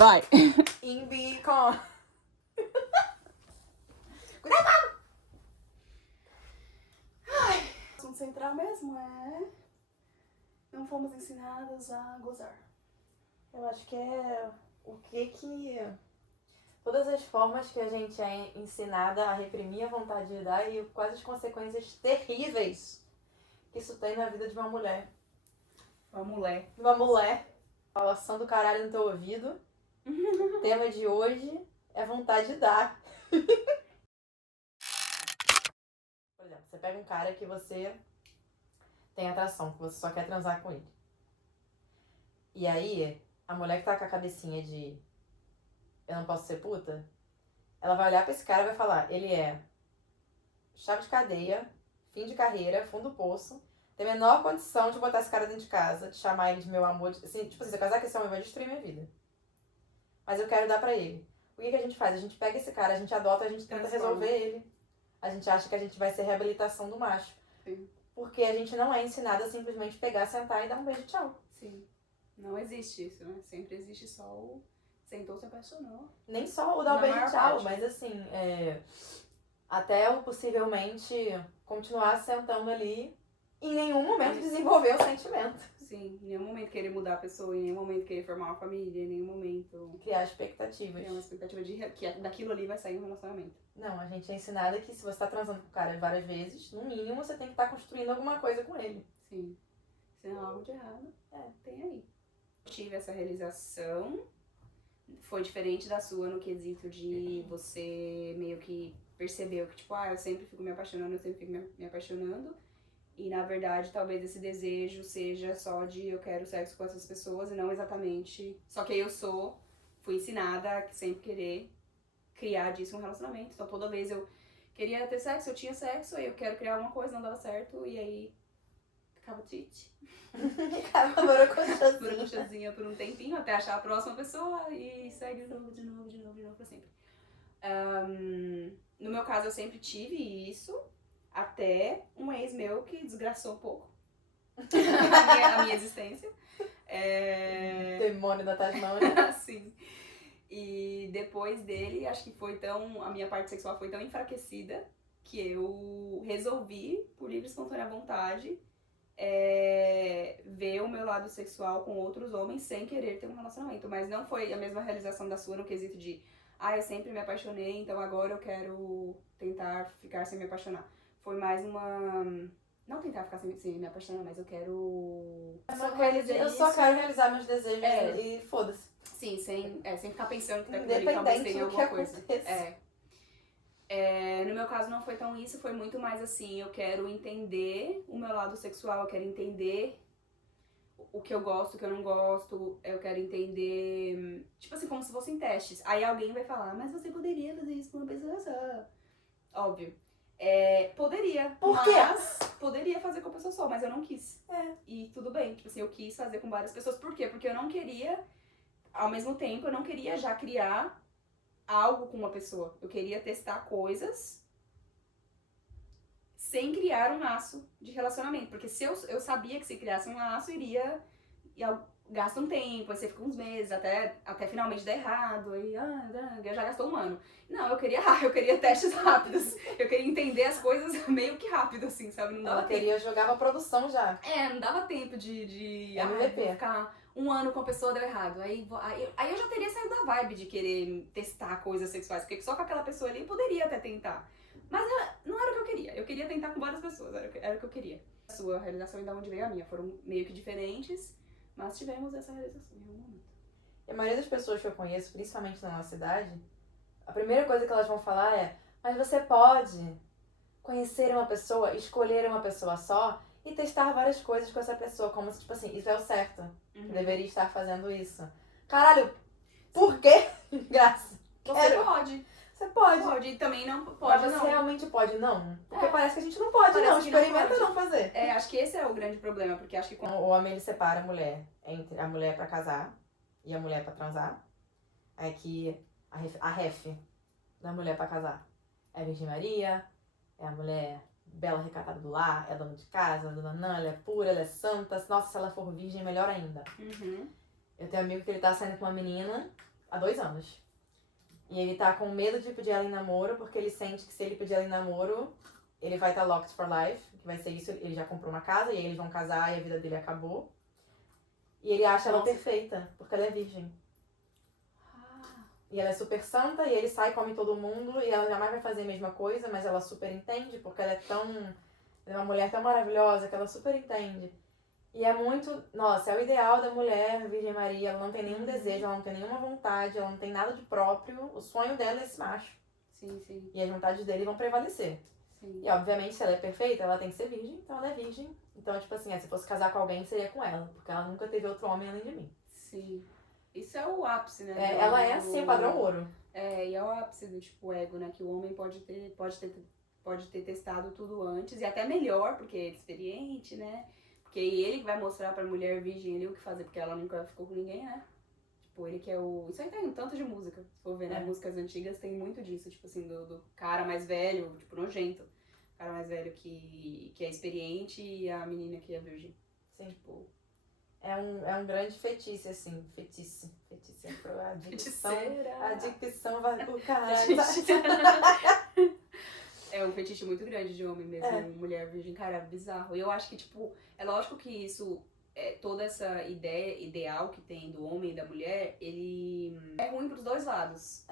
Vai! Imbi com... Cuidado! Ai, o assunto central mesmo é... Não fomos ensinadas a gozar. Eu acho que é o que... Todas as formas que a gente é ensinada a reprimir a vontade de dar e quais as consequências terríveis que isso tem na vida de uma mulher. Uma mulher. Uma mulher. Falação do caralho no teu ouvido. O tema de hoje é vontade de dar. Por exemplo, você pega um cara que você tem atração, que você só quer transar com ele. E aí, a mulher que tá com a cabecinha de eu não posso ser puta, ela vai olhar pra esse cara e vai falar, ele é chave de cadeia, fim de carreira, fundo do poço, tem a menor condição de botar esse cara dentro de casa, de chamar ele de meu amor, assim, tipo assim, se eu casar com esse homem vai destruir minha vida. Mas eu quero dar pra ele. O que a gente faz? A gente pega esse cara, a gente adota, a gente tenta resolver ele. A gente acha que a gente vai ser reabilitação do macho. Sim. Porque a gente não é ensinada a simplesmente pegar, sentar e dar um beijo e tchau. Sim. Não existe isso, né? Sempre existe só o sentou, se apaixonou. Nem só o dar um Na beijo e maior tchau, parte. mas assim, até o possivelmente continuar sentando ali e em nenhum momento desenvolver o sentimento. Sim, em nenhum momento querer mudar a pessoa, em nenhum momento querer formar uma família, em nenhum momento Criar expectativas. criar uma expectativa de que daquilo ali vai sair um relacionamento. Não, a gente é ensinada que se você tá transando com o cara várias vezes, no mínimo você tem que estar construindo alguma coisa com ele. Sim. Se não há algo de errado, tem aí. Tive essa realização, foi diferente da sua no quesito de você meio que percebeu que, tipo, eu sempre fico me apaixonando, eu sempre fico me apaixonando. E, na verdade, talvez esse desejo seja só de eu quero sexo com essas pessoas e não exatamente... Só que aí eu fui ensinada a sempre querer criar disso um relacionamento. Então, toda vez eu queria ter sexo, eu tinha sexo, aí eu quero criar alguma coisa, não dava certo, e aí ficava triste. Ficava borocochazinha. Borocochazinha por um tempinho, até achar a próxima pessoa e segue de novo pra sempre. No meu caso, eu sempre tive isso, até um ex meu que desgraçou um pouco a minha existência. Demônio da Tasmânia. Assim. E depois dele, acho que a minha parte sexual foi tão enfraquecida que eu resolvi, por livre e espontânea vontade, ver o meu lado sexual com outros homens sem querer ter um relacionamento. Mas não foi a mesma realização da sua no quesito de eu sempre me apaixonei, então agora eu quero tentar ficar sem me apaixonar. Foi mais uma... Não tentar ficar sem me apaixonar, mas eu quero... Eu só quero realizar meus desejos e foda-se. Sim, sem ficar pensando que daquilo ali talvez tenha alguma coisa. No meu caso não foi tão isso, foi muito mais assim, eu quero entender o meu lado sexual, eu quero entender o que eu gosto, o que eu não gosto, eu quero entender, tipo assim, como se fossem testes. Aí alguém vai falar, mas você poderia fazer isso com uma pessoa só. Óbvio. Poderia. Por quê? Mas poderia fazer com uma pessoa só, mas eu não quis. E tudo bem, tipo assim, eu quis fazer com várias pessoas. Por quê? Porque eu não queria, ao mesmo tempo, eu não queria já criar algo com uma pessoa. Eu queria testar coisas sem criar um laço de relacionamento. Porque se eu sabia que se criasse um laço, gasta um tempo, aí você fica uns meses, até finalmente dar errado, aí já gastou um ano. Não, eu queria testes rápidos. Eu queria entender as coisas meio que rápido, assim, sabe? Não dava tempo. Jogar pra produção já. Não dava tempo de MVP. vou ficar um ano com a pessoa, deu errado. Aí eu já teria saído da vibe de querer testar coisas sexuais, porque só com aquela pessoa ali eu poderia até tentar. Mas não era o que eu queria. Eu queria tentar com várias pessoas, era o que eu queria. A sua realização e da onde veio a minha foram meio que diferentes, mas tivemos essa realização em algum momento. E a maioria das pessoas que eu conheço, principalmente na nossa idade, a primeira coisa que elas vão falar é: mas você pode conhecer uma pessoa, escolher uma pessoa só e testar várias coisas com essa pessoa, como se, tipo assim, isso é o certo. Eu deveria estar fazendo isso. Caralho, por quê? Graça. Você pode. Você pode. Pode, e também não pode. Mas você não. realmente pode não? Porque parece que a gente não pode, Parece não. que não Experimenta pode. não fazer. Acho que esse é o grande problema, porque acho que quando... O homem ele separa a mulher entre a mulher pra casar e a mulher pra transar. É que a ref da mulher pra casar é a Virgem Maria, é a mulher bela recatada do lar, é a dona de casa, a dona Nã, ela é pura, ela é santa. Nossa, se ela for virgem, melhor ainda. Uhum. Eu tenho um amigo que ele tá saindo com uma menina, há 2 anos. E ele tá com medo de pedir ela em namoro, porque ele sente que se ele pedir ela em namoro, ele vai estar locked for life, que vai ser isso, ele já comprou uma casa, e aí eles vão casar e a vida dele acabou. E ele acha ela Nossa. perfeita, porque ela é virgem. Ah, E ela é super santa, e ele sai, come todo mundo, e ela jamais vai fazer a mesma coisa, mas ela super entende, porque ela é tão... Ela é uma mulher tão maravilhosa que ela super entende. E é muito... Nossa, é o ideal da mulher, Virgem Maria. Ela não tem nenhum desejo, ela não tem nenhuma vontade, ela não tem nada de próprio. O sonho dela é esse macho. sim, sim, E as vontades dele vão prevalecer. sim. E, obviamente, se ela é perfeita, ela tem que ser virgem, então ela é virgem. Então, tipo assim, se fosse casar com alguém, seria com ela, porque ela nunca teve outro homem além de mim. Sim. Isso é o ápice, né? É, ela é, assim, o padrão ouro. E é o ápice do tipo ego, né? Que o homem pode ter testado tudo antes e até melhor, porque é experiente, né? Porque ele que vai mostrar pra mulher virgem ali o que fazer, porque ela nunca ficou com ninguém, né? Tipo, ele que é o... Isso aí tem um tanto de música, se for ver, né? Músicas antigas tem muito disso, tipo assim, do cara mais velho, tipo, nojento. O cara mais velho que é experiente e a menina que é virgem. Sim. Tipo... É um grande fetiche, assim. Fetiche é a dicção. A dicção vai pro caralho. É um fetiche muito grande de homem mesmo, mulher virgem, cara, bizarro. E eu acho que, tipo, é lógico que isso, toda essa ideal que tem do homem e da mulher, ele é ruim pros dois lados.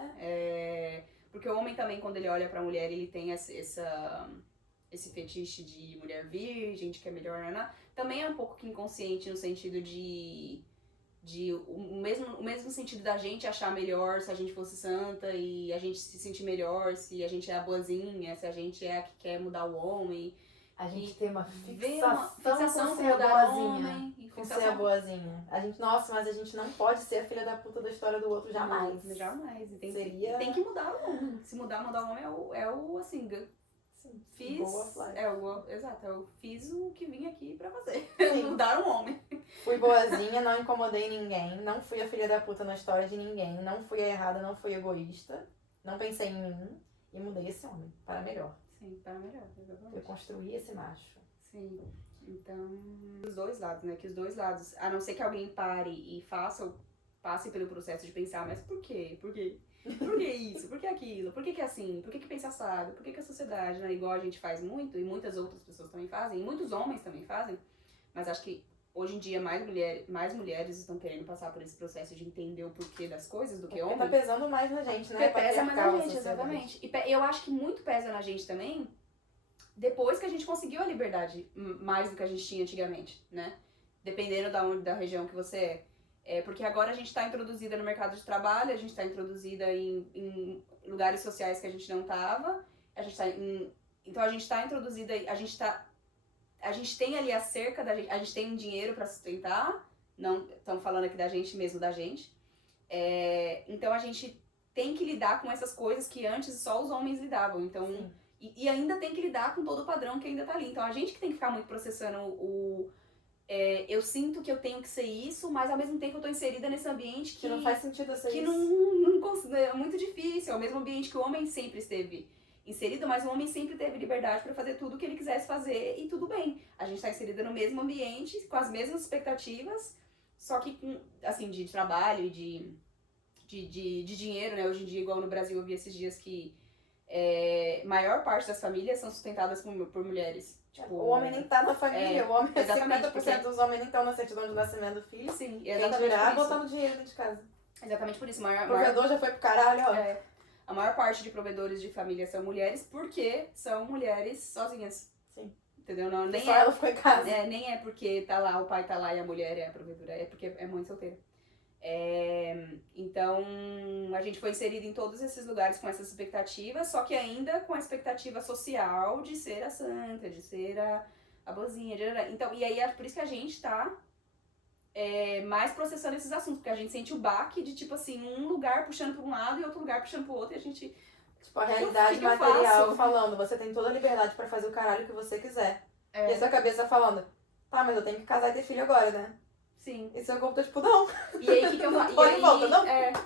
Porque o homem também, quando ele olha pra mulher, ele tem esse fetiche de mulher virgem, de que é melhor, né? Também é um pouco que inconsciente no sentido de o mesmo sentido da gente achar melhor se a gente fosse santa e a gente se sentir melhor se a gente é a boazinha, se a gente é a que quer mudar o homem. A gente tem uma fixação fixação com ser a mudar o boazinha. homem. Com ser a boazinha. A gente, nossa, mas a gente não pode ser a filha da puta da história do outro, jamais. Não, jamais. E Seria... tem que mudar o homem. Se mudar o homem é o assim, Sim, fiz. Exato, eu fiz o que vim aqui pra fazer. Mudar um homem. Fui boazinha, não incomodei ninguém, não fui a filha da puta na história de ninguém, não fui a errada, não fui egoísta, não pensei em mim e mudei esse homem para melhor. Sim, para melhor, exatamente. Eu construí esse macho. Sim, então, os dois lados, né? Que os dois lados, a não ser que alguém pare e passe pelo processo de pensar, mas por quê? Por quê? Por que isso? Por que aquilo? Por que é assim? Por que pensa assado? Por que a sociedade, né? Igual a gente faz muito, e muitas outras pessoas também fazem, e muitos homens também fazem, mas acho que hoje em dia mais mulheres estão querendo passar por esse processo de entender o porquê das coisas do que homens. Tá pesando mais na gente, né? Pesa mais na gente, exatamente. E eu acho que muito pesa na gente também depois que a gente conseguiu a liberdade mais do que a gente tinha antigamente, né? Dependendo da região que você é. Porque agora a gente está introduzida no mercado de trabalho, a gente está introduzida em lugares sociais que a gente não estava, então a gente está introduzida, a gente tem ali a cerca da gente, a gente tem um dinheiro para sustentar, não estamos falando aqui da gente mesmo, da gente. Então a gente tem que lidar com essas coisas que antes só os homens lidavam, então e ainda tem que lidar com todo o padrão que ainda tá ali. Então a gente que tem que ficar muito processando eu sinto que eu tenho que ser isso, mas ao mesmo tempo eu tô inserida nesse ambiente que não faz sentido ser que isso. Não é muito difícil. É o mesmo ambiente que o homem sempre esteve inserido, mas o homem sempre teve liberdade para fazer tudo o que ele quisesse fazer e tudo bem. A gente tá inserida no mesmo ambiente, com as mesmas expectativas, só que assim, de trabalho e de dinheiro, né? Hoje em dia, igual no Brasil, eu vi esses dias que maior parte das famílias são sustentadas por mulheres. Tipo, o homem nem tá na família, o homem 50% dos homens nem estão na certidão de nascimento do filho. Sim, exatamente por isso. Botando dinheiro dentro de casa. Exatamente por isso. O provedor já foi pro caralho, ó. A maior parte de provedores de família são mulheres porque são mulheres sozinhas. Sim. Entendeu? Não, nem só ela ficou em casa. Nem é porque tá lá, o pai tá lá e a mulher é a provedora, é porque é mãe solteira. Então a gente foi inserido em todos esses lugares com essas expectativas, só que ainda com a expectativa social de ser a santa, de ser a boazinha. Então, e aí é por isso que a gente tá mais processando esses assuntos, porque a gente sente o baque de tipo assim, um lugar puxando pra um lado e outro lugar puxando pro outro, e a gente. Tipo, a realidade material falando, você tem toda a liberdade pra fazer o caralho que você quiser. E a sua cabeça falando, tá, mas eu tenho que casar e ter filho agora, né? Sim. E seu corpo tá tipo, não. E aí, o que eu faço?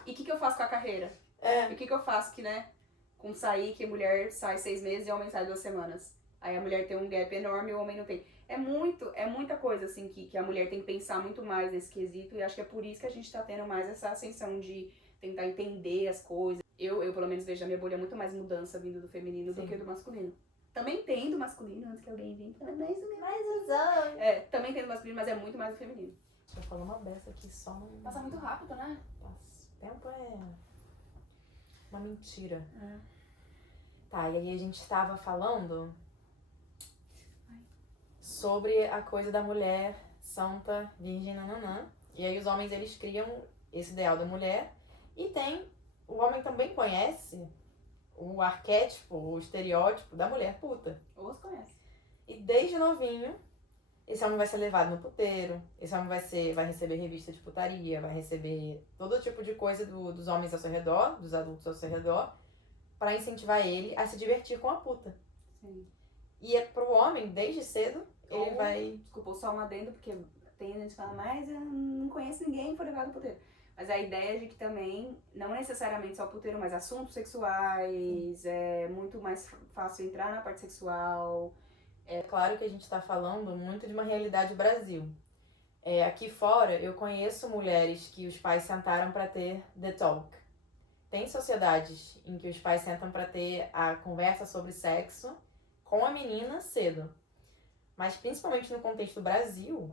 E o que eu faço com a carreira? E o que eu faço que, né? Com sair, que a mulher sai 6 meses e o homem sai 2 semanas. Aí a mulher tem um gap enorme e o homem não tem. É muita coisa, assim, que a mulher tem que pensar muito mais nesse quesito. E acho que é por isso que a gente tá tendo mais essa ascensão de tentar entender as coisas. Eu pelo menos vejo na minha bolha muito mais mudança vindo do feminino do que do masculino. Também entendo o masculino, antes que alguém venha e fale, mas o meu... Mais os homens. Também entendo o masculino, mas é muito mais do feminino. Deixa eu falar uma dessa aqui só não... Passa muito rápido, né? Nossa, o tempo é uma mentira. Tá, e aí a gente tava falando sobre a coisa da mulher santa, virgem, nananã. E aí os homens, eles criam esse ideal da mulher. E tem... O homem também conhece o arquétipo, o estereótipo da mulher puta. Ou os conhece. E desde novinho, esse homem vai ser levado no puteiro, esse homem vai receber revista de putaria, vai receber todo tipo de coisa dos homens ao seu redor, dos adultos ao seu redor, pra incentivar ele a se divertir com a puta. Sim. E é pro homem, desde cedo, ele vai... Desculpa, só um adendo, porque tem gente que fala, mas eu não conheço ninguém que foi levado no puteiro. Mas a ideia de que também, não necessariamente só puteiro, mas assuntos sexuais, é muito mais fácil entrar na parte sexual. É claro que a gente tá falando muito de uma realidade Brasil. Aqui fora, eu conheço mulheres que os pais sentaram pra ter the talk. Tem sociedades em que os pais sentam pra ter a conversa sobre sexo com a menina cedo. Mas principalmente no contexto do Brasil,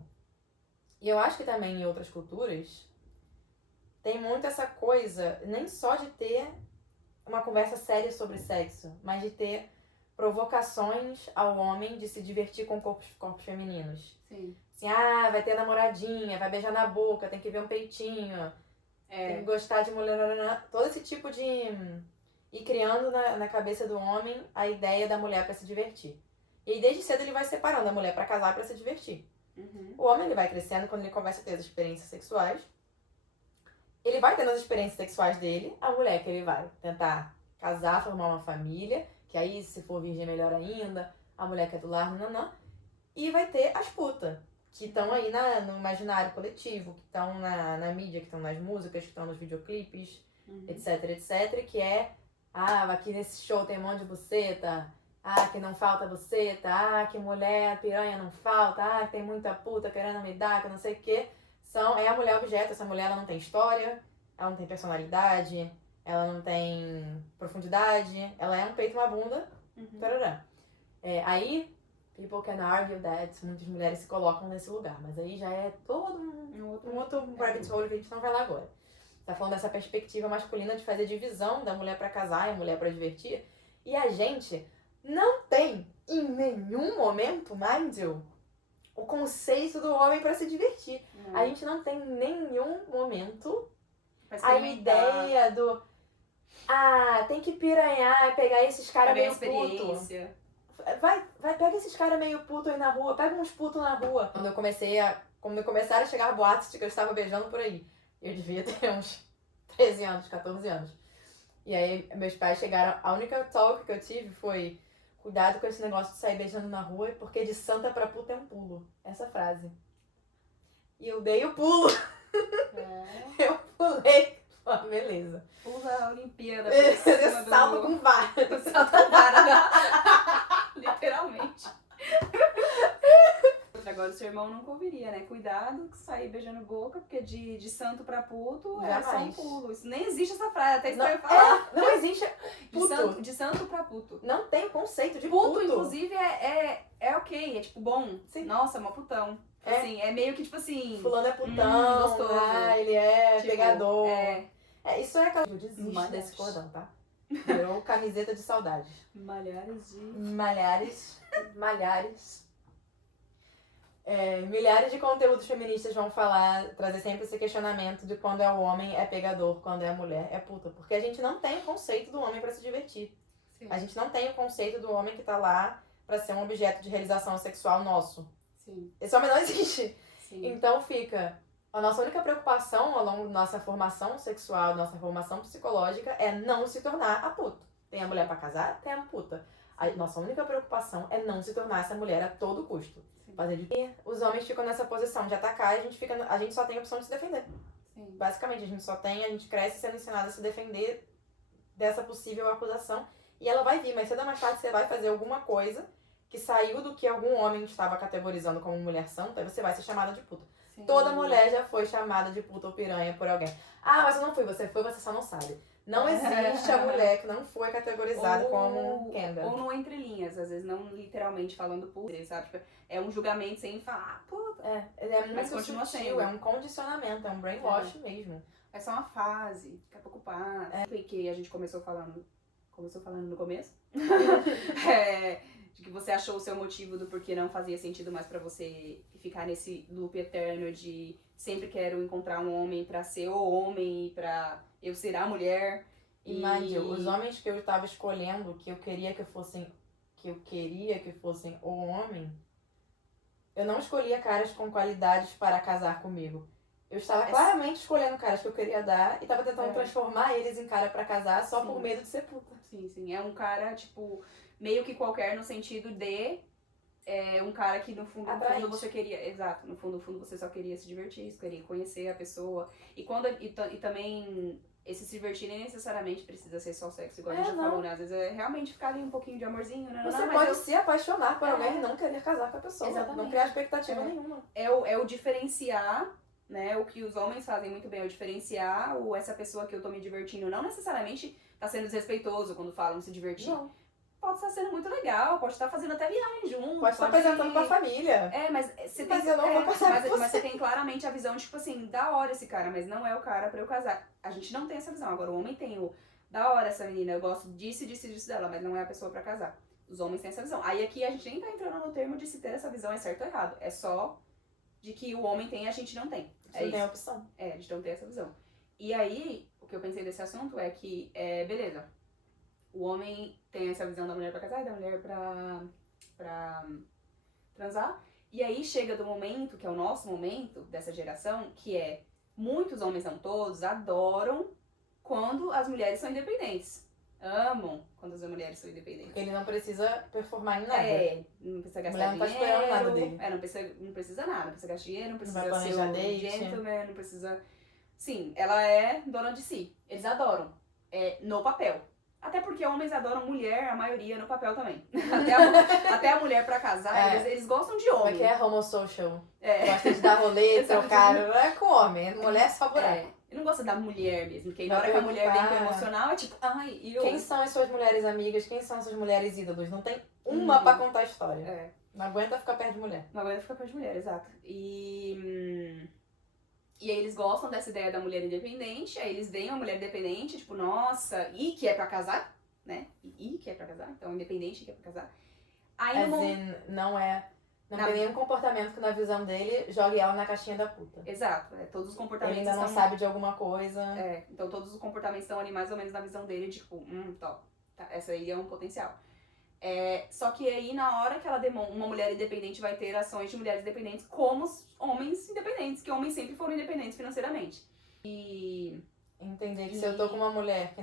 e eu acho que também em outras culturas, tem muito essa coisa, nem só de ter uma conversa séria sobre sexo, mas de ter provocações ao homem de se divertir com corpos femininos. Sim. Assim, vai ter namoradinha, vai beijar na boca, tem que ver um peitinho, tem que gostar de mulher, todo esse tipo de... ir criando na cabeça do homem a ideia da mulher pra se divertir. E aí, desde cedo ele vai separando a mulher pra casar pra se divertir. Uhum. O homem, ele vai crescendo, quando ele começa a ter as experiências sexuais, ele vai tendo as experiências sexuais dele, a mulher que ele vai tentar casar, formar uma família, que aí, se for virgem, melhor ainda, a mulher que é do lar, nanã, e vai ter as putas, que estão aí no imaginário coletivo, que estão na mídia, que estão nas músicas, que estão nos videoclipes, etc, etc, que é, aqui nesse show tem um monte de buceta, que não falta buceta, que mulher, piranha não falta, que tem muita puta querendo me dar, que não sei o quê. É a mulher objeto, essa mulher ela não tem história, ela não tem personalidade, ela não tem profundidade, ela é um peito e uma bunda, tarará. Aí, people can argue that muitas mulheres se colocam nesse lugar, mas aí já é todo um outro rabbit hole que a gente não vai lá agora. Tá falando dessa perspectiva masculina de fazer divisão da mulher pra casar e a mulher pra divertir, e a gente não tem, em nenhum momento, mind you, o conceito do homem pra se divertir. A gente não tem em nenhum momento a ideia do... tem que piranhar, pegar esses caras meio puto. Vai, pega esses caras meio puto aí na rua, pega uns putos na rua. Quando começaram a chegar boatos de que eu estava beijando por aí, eu devia ter uns 13 anos, 14 anos. E aí, meus pais chegaram, a única talk que eu tive foi... Cuidado com esse negócio de sair beijando na rua, porque de santa pra puta é um pulo. Essa frase. E eu dei o pulo. Eu pulei. Beleza. Pula a Olimpíada. Eu salto com vara. Salto com vara. Literalmente. Agora o seu irmão nunca ouviria, né? Cuidado que sair beijando boca, porque de santo pra puto é só um pulo. Isso nem existe essa frase, até estranho falar. Não existe puto. De santo pra puto. Não tem o conceito de puto. Puto, inclusive, é ok, é tipo bom. Sim. Nossa, mó putão. Assim, é meio que tipo assim... Fulano é putão, gostoso. Ele é tipo, pegador. Isso é aquela... Eu desisto Malhares. desse cordão, tá? Virou camiseta de saudade. Malhares. Milhares de conteúdos feministas vão trazer sempre esse questionamento de quando é o homem é pegador, quando é a mulher é puta. Porque a gente não tem o conceito do homem pra se divertir. Sim. A gente não tem o conceito do homem que tá lá pra ser um objeto de realização sexual nosso. Sim. Esse homem não existe. Sim. Então fica... A nossa única preocupação ao longo da nossa formação sexual, nossa formação psicológica é não se tornar a puta. Tem a mulher pra casar, tem a puta. A nossa única preocupação é não se tornar essa mulher a todo custo. E os homens ficam nessa posição de atacar e a gente só tem a opção de se defender. Sim. Basicamente, a gente cresce sendo ensinado a se defender dessa possível acusação. E ela vai vir, mas cedo ou mais tarde você vai fazer alguma coisa que saiu do que algum homem estava categorizando como mulher santa, e você vai ser chamada de puta. Sim. Sim. Toda mulher já foi chamada de puta ou piranha por alguém. Ah, mas eu não fui, você foi, você só não sabe. Não existe a mulher que não foi categorizada como Kendall. Ou no entrelinhas, às vezes não literalmente falando puta, sabe? Tipo, é um julgamento sem falar, puta. É Mas muito continua sutil, sendo. é um condicionamento, é um brainwash mesmo. É só uma fase, daqui a pouco passa. Que a gente começou falando no começo, de que você achou o seu motivo do porquê não fazia sentido mais pra você ficar nesse loop eterno de sempre quero encontrar um homem pra ser o homem e pra eu ser a mulher. Imagina, os homens que eu estava escolhendo, que eu queria que fossem o homem, eu não escolhia caras com qualidades para casar comigo. Eu estava claramente escolhendo caras que eu queria dar e estava tentando transformar eles em cara pra casar só por medo de ser puta. Sim. É um cara, tipo, meio que qualquer no sentido de um cara que no fundo você queria. Exato, no fundo você só queria se divertir, só queria conhecer a pessoa. E também esse se divertir nem necessariamente precisa ser só sexo, igual a gente já falou, né? Às vezes é realmente ficar ali um pouquinho de amorzinho, né? Você pode se apaixonar por alguém e não querer casar com a pessoa. Exatamente. Não criar expectativa nenhuma. É o diferenciar, né? O que os homens fazem muito bem é o diferenciar essa pessoa que eu tô me divertindo. Não necessariamente tá sendo desrespeitoso quando falam se divertir. Não. Pode estar sendo muito legal, pode estar fazendo até viagem junto. Pode estar apresentando pra família. Mas você mas eu não vou casar com você. Mas você tem claramente a visão de, tipo assim, da hora esse cara, mas não é o cara pra eu casar. A gente não tem essa visão. Agora, o homem tem da hora essa menina, eu gosto disso dela, mas não é a pessoa pra casar. Os homens têm essa visão. Aí aqui a gente nem tá entrando no termo de se ter essa visão é certo ou errado. É só de que o homem tem e a gente não tem. Você não tem opção. A gente não tem essa visão. E aí, o que eu pensei desse assunto é que, beleza, o homem tem essa visão da mulher pra casar e da mulher pra transar. E aí chega do momento, que é o nosso momento, dessa geração, que é muitos homens, não todos, adoram quando as mulheres são independentes. Amam quando as mulheres são independentes. Porque ele não precisa performar em nada. Não precisa gastar dinheiro. Não tá esperando nada dele. Não precisa nada. Não precisa gastar dinheiro, não precisa ser um gentleman, não precisa... Sim, ela é dona de si. Eles adoram. No papel. Até porque homens adoram mulher, a maioria, no papel também. Até a mulher pra casar, eles gostam de homem. Porque é homosocial. Gosta de dar rolê, trocar. Não é com homem, mulher é só buraco. Ele não gosta da mulher mesmo, porque na hora que a mulher vem com emocional, é tipo, ai, eu... Quem são as suas mulheres amigas? Quem são as suas mulheres ídolos? Não tem uma pra contar a história. Não aguenta ficar perto de mulher. Não aguenta ficar perto de mulher, exato. E aí eles gostam dessa ideia da mulher independente, aí eles veem uma mulher independente, tipo, nossa, e que é pra casar, né? E que é pra casar, então independente que é pra casar. Aí não tem nenhum comportamento que na visão dele jogue ela na caixinha da puta. Exato, todos os comportamentos ele ainda não sabe de alguma coisa. Então todos os comportamentos estão ali mais ou menos na visão dele, de, tipo, tá, essa aí é um potencial. Só que aí, na hora que uma mulher independente vai ter ações de mulheres independentes como os homens independentes, que homens sempre foram independentes financeiramente. E... Entender que se eu tô com uma mulher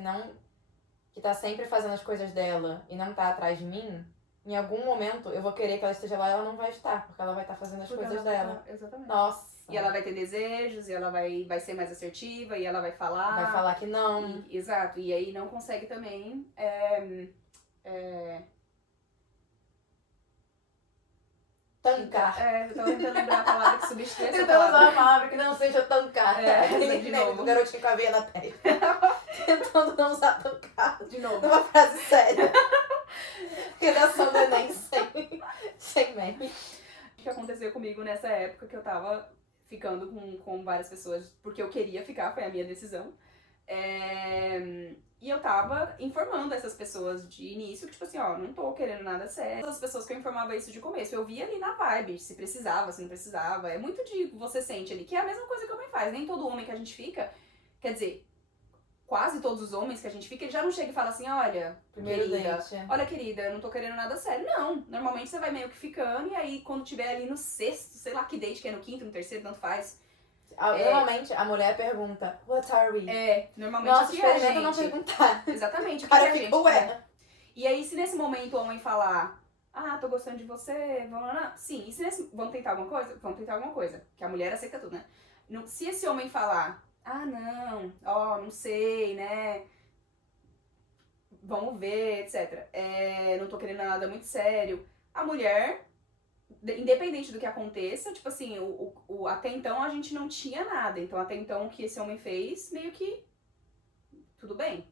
que tá sempre fazendo as coisas dela e não tá atrás de mim, em algum momento eu vou querer que ela esteja lá e ela não vai estar, porque ela vai estar fazendo as coisas dela. Exatamente. Nossa. E ela vai ter desejos, e ela vai ser mais assertiva, e ela vai falar... Vai falar que não. Exato. E aí não consegue também... Tancar. Eu tava tentando lembrar a palavra que substitui essa Tentando palavra. usar uma palavra que não seja tancar. De novo. O garotinho com a veia na testa. Tentando não usar tancar. De novo. Numa frase séria. Redação do Enem sem meme. O que aconteceu comigo nessa época que eu tava ficando com várias pessoas, porque eu queria ficar, foi a minha decisão. E eu tava informando essas pessoas de início, que tipo assim, ó, não tô querendo nada sério. As pessoas que eu informava isso de começo, eu via ali na vibe, se precisava, se não precisava. É muito de você sente ali, que é a mesma coisa que o homem faz. Nem todo homem que a gente fica, quer dizer, quase todos os homens que a gente fica, ele já não chega e fala assim, olha, querida, eu não tô querendo nada sério. Não, normalmente você vai meio que ficando, e aí quando tiver ali no sexto, sei lá que date, que é no quinto, no terceiro, tanto faz. Normalmente a mulher pergunta, what are we? Normalmente Nossa, o que é a experimenta gente? não perguntar. Exatamente, o O que é cara a fica, gente? ué. E aí, se nesse momento o homem falar, tô gostando de você, vamos lá, sim, e se vamos tentar alguma coisa? Vamos tentar alguma coisa, que a mulher aceita tudo, né? Se esse homem falar, não sei, né, vamos ver, etc. Não tô querendo nada muito sério, a mulher independente do que aconteça, tipo assim, até então a gente não tinha nada. Então, até então, o que esse homem fez, meio que tudo bem.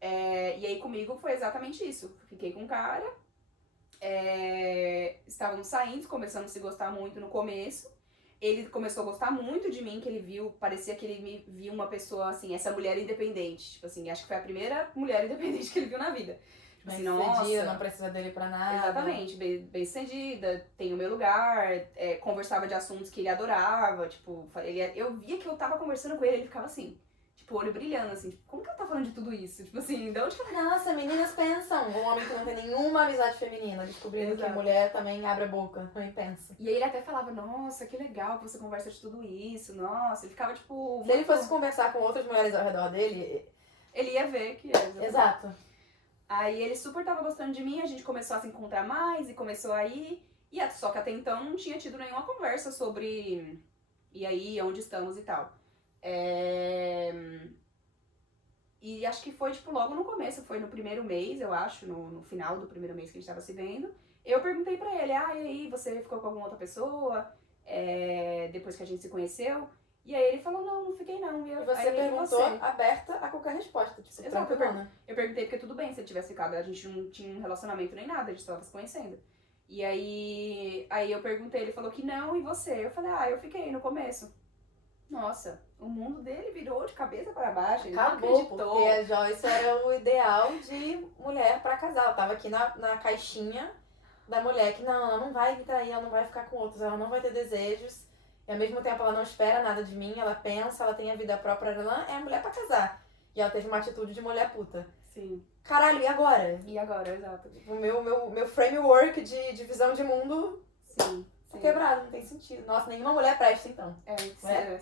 E aí, comigo foi exatamente isso. Fiquei com o cara, estávamos saindo, começamos a se gostar muito no começo. Ele começou a gostar muito de mim, que ele viu, parecia que ele me viu uma pessoa, assim, essa mulher independente. Tipo assim, acho que foi a primeira mulher independente que ele viu na vida. Tipo Bem assim, sucedida, nossa, não precisa dele pra nada. exatamente, bem sucedida, tem o meu lugar, conversava de assuntos que ele adorava, tipo, eu via que eu tava conversando com ele, ele ficava assim, tipo, olho brilhando, assim, tipo, como que ela tá falando de tudo isso? Tipo assim, de onde que ela... Nossa, meninas pensam. Um homem que não tem nenhuma amizade feminina, descobrindo que Exato. mulher também abre a boca, também pensa. E aí ele até falava, nossa, que legal que você conversa de tudo isso, nossa, ele ficava, tipo... Se ele fosse conversar com outras mulheres ao redor dele... Ele ia ver que... Exato. Aí ele super tava gostando de mim, a gente começou a se encontrar mais e começou a ir. Só que até então não tinha tido nenhuma conversa sobre e aí, onde estamos e tal. E acho que foi, tipo, logo no começo, foi no primeiro mês, eu acho, no final do primeiro mês que a gente tava se vendo. Eu perguntei pra ele, e aí, você ficou com alguma outra pessoa depois que a gente se conheceu? E aí ele falou, não fiquei não. E você perguntou aberta a qualquer resposta, tipo, exato, tranquilona. Eu perguntei porque tudo bem se ele tivesse ficado, a gente não tinha um relacionamento nem nada, a gente tava se conhecendo. E aí eu perguntei, ele falou que não, e você? Eu falei, eu fiquei no começo. Nossa, o mundo dele virou de cabeça para baixo, ele Acabou, não acreditou. porque a Joyce era o ideal de mulher pra casar. Ela tava aqui na caixinha da mulher que não, ela não vai me trair, ela não vai ficar com outros, ela não vai ter desejos. E ao mesmo tempo ela não espera nada de mim, ela pensa, ela tem a vida própria, ela é mulher pra casar. E ela teve uma atitude de mulher puta. Sim. Caralho, e agora? E agora, exato. O meu framework de visão de mundo sim. quebrado, não tem sentido. Nossa, nenhuma mulher presta, então.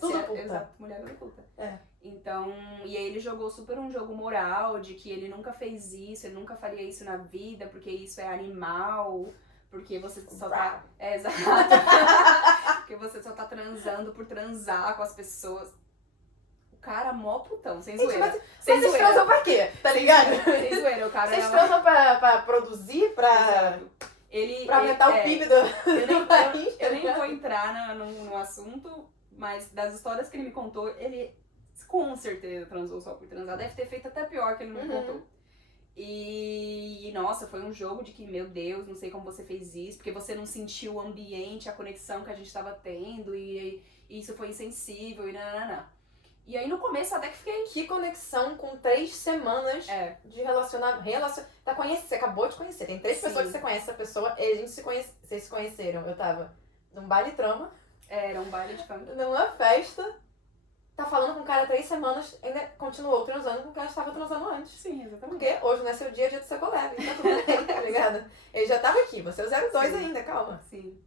Tudo puta. Exato, mulher não é puta. É. Então, e aí ele jogou super um jogo moral de que ele nunca fez isso, ele nunca faria isso na vida, porque isso é animal, porque você só tá... exato. Porque você só tá transando por transar com as pessoas. O cara mó putão, sem zoeira. Vocês transam pra quê? Tá ligado? Sem zoeira, o cara... Vocês transam pra produzir, pra aumentar o PIB do país? Eu nem vou entrar no assunto, mas das histórias que ele me contou, ele com certeza transou só por transar. Deve ter feito até pior que ele não me contou. E, nossa, foi um jogo de que, meu Deus, não sei como você fez isso, porque você não sentiu o ambiente, a conexão que a gente tava tendo, e isso foi insensível, e nananã. E aí no começo até que fiquei... Que conexão com 3 semanas de relacionamento. Você acabou de conhecer, tem 3 pessoas que você conhece essa pessoa, e vocês se conheceram. Eu tava num baile trama. Era um baile de funk. Numa festa. Tá falando com o cara 3 semanas, ainda continuou transando com quem estava transando antes. Sim, exatamente. Porque hoje não é seu dia, é dia do seu colega, então tá tudo bem, tá ligado? Ele já tava aqui, você é o 02 ainda, calma. Sim.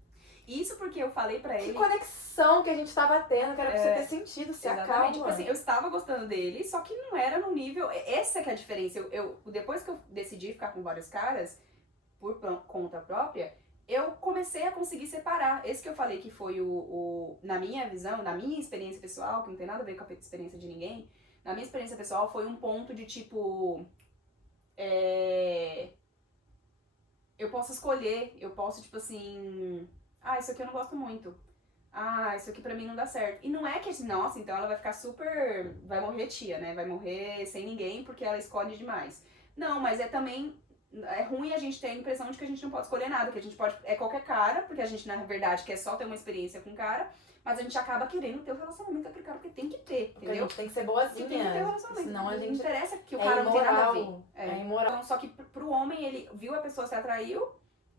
Isso porque eu falei pra ele... Que conexão que a gente tava tendo, que era pra você ter sentido, se acalma. Tipo assim, eu estava gostando dele, só que não era no nível... Essa que é a diferença. Depois que eu decidi ficar com vários caras, por conta própria, eu comecei a conseguir separar. Esse que eu falei que foi na minha visão, na minha experiência pessoal, que não tem nada a ver com a experiência de ninguém, na minha experiência pessoal foi um ponto de tipo... Eu posso escolher, eu posso tipo assim... isso aqui eu não gosto muito. Isso aqui pra mim não dá certo. E não é que assim, nossa, então ela vai ficar super... Vai morrer tia, né? Vai morrer sem ninguém porque ela escolhe demais. Não, mas também... É ruim a gente ter a impressão de que a gente não pode escolher nada, que a gente pode... É qualquer cara, porque a gente, na verdade, quer só ter uma experiência com o cara, mas a gente acaba querendo ter o relacionamento com aquele cara, porque tem que ter, porque entendeu? A gente tem que ser boazinha. Tem que ter o relacionamento. Senão a gente... Não interessa que o cara não tem nada a ver. É imoral. Então, só que pro homem, ele viu a pessoa, se atraiu,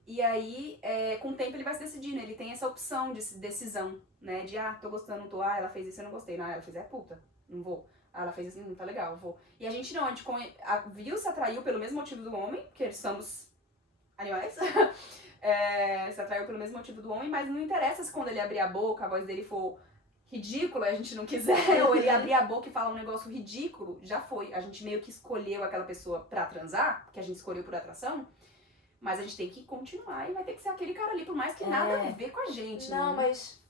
e aí, com o tempo, ele vai se decidindo. Ele tem essa opção de decisão, né? De, tô gostando, não tô. Ela fez isso, eu não gostei. Não, ela fez, puta, não vou. Ela fez isso, não tá legal, vou. E a gente não, a gente viu, se atraiu pelo mesmo motivo do homem, porque eles somos animais. Se atraiu pelo mesmo motivo do homem, mas não interessa se quando ele abrir a boca, a voz dele for ridícula, a gente não quiser, ou ele abrir a boca e falar um negócio ridículo, já foi. A gente meio que escolheu aquela pessoa pra transar, que a gente escolheu por atração. Mas a gente tem que continuar e vai ter que ser aquele cara ali, por mais que nada a ver com a gente. Não, né? mas...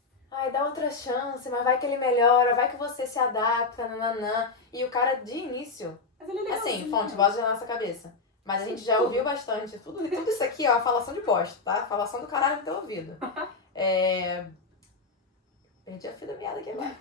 dá outra chance, mas vai que ele melhora, vai que você se adapta, nananã. E o cara, de início... Mas ele é legalzinho, assim, fonte, voz da nossa cabeça. Mas a gente já ouviu bastante. Tudo isso aqui, ó, falação de bosta, tá? Falação do caralho no teu ouvido. Perdi a fio da meada aqui agora.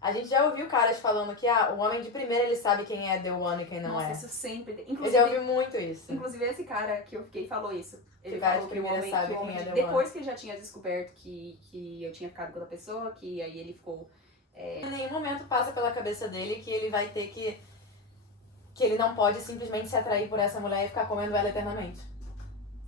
A gente já ouviu caras falando que o homem de primeira ele sabe quem é The One e quem não Nossa, é. isso sempre tem. Eu já ouvi muito isso. Inclusive esse cara que eu fiquei falou isso. Ele Que o cara falou de que o primeira homem, sabe quem é The One. depois que ele já tinha descoberto que eu tinha ficado com outra pessoa, que aí ele ficou... Em nenhum momento passa pela cabeça dele que ele vai ter que ele não pode simplesmente se atrair por essa mulher e ficar comendo ela eternamente.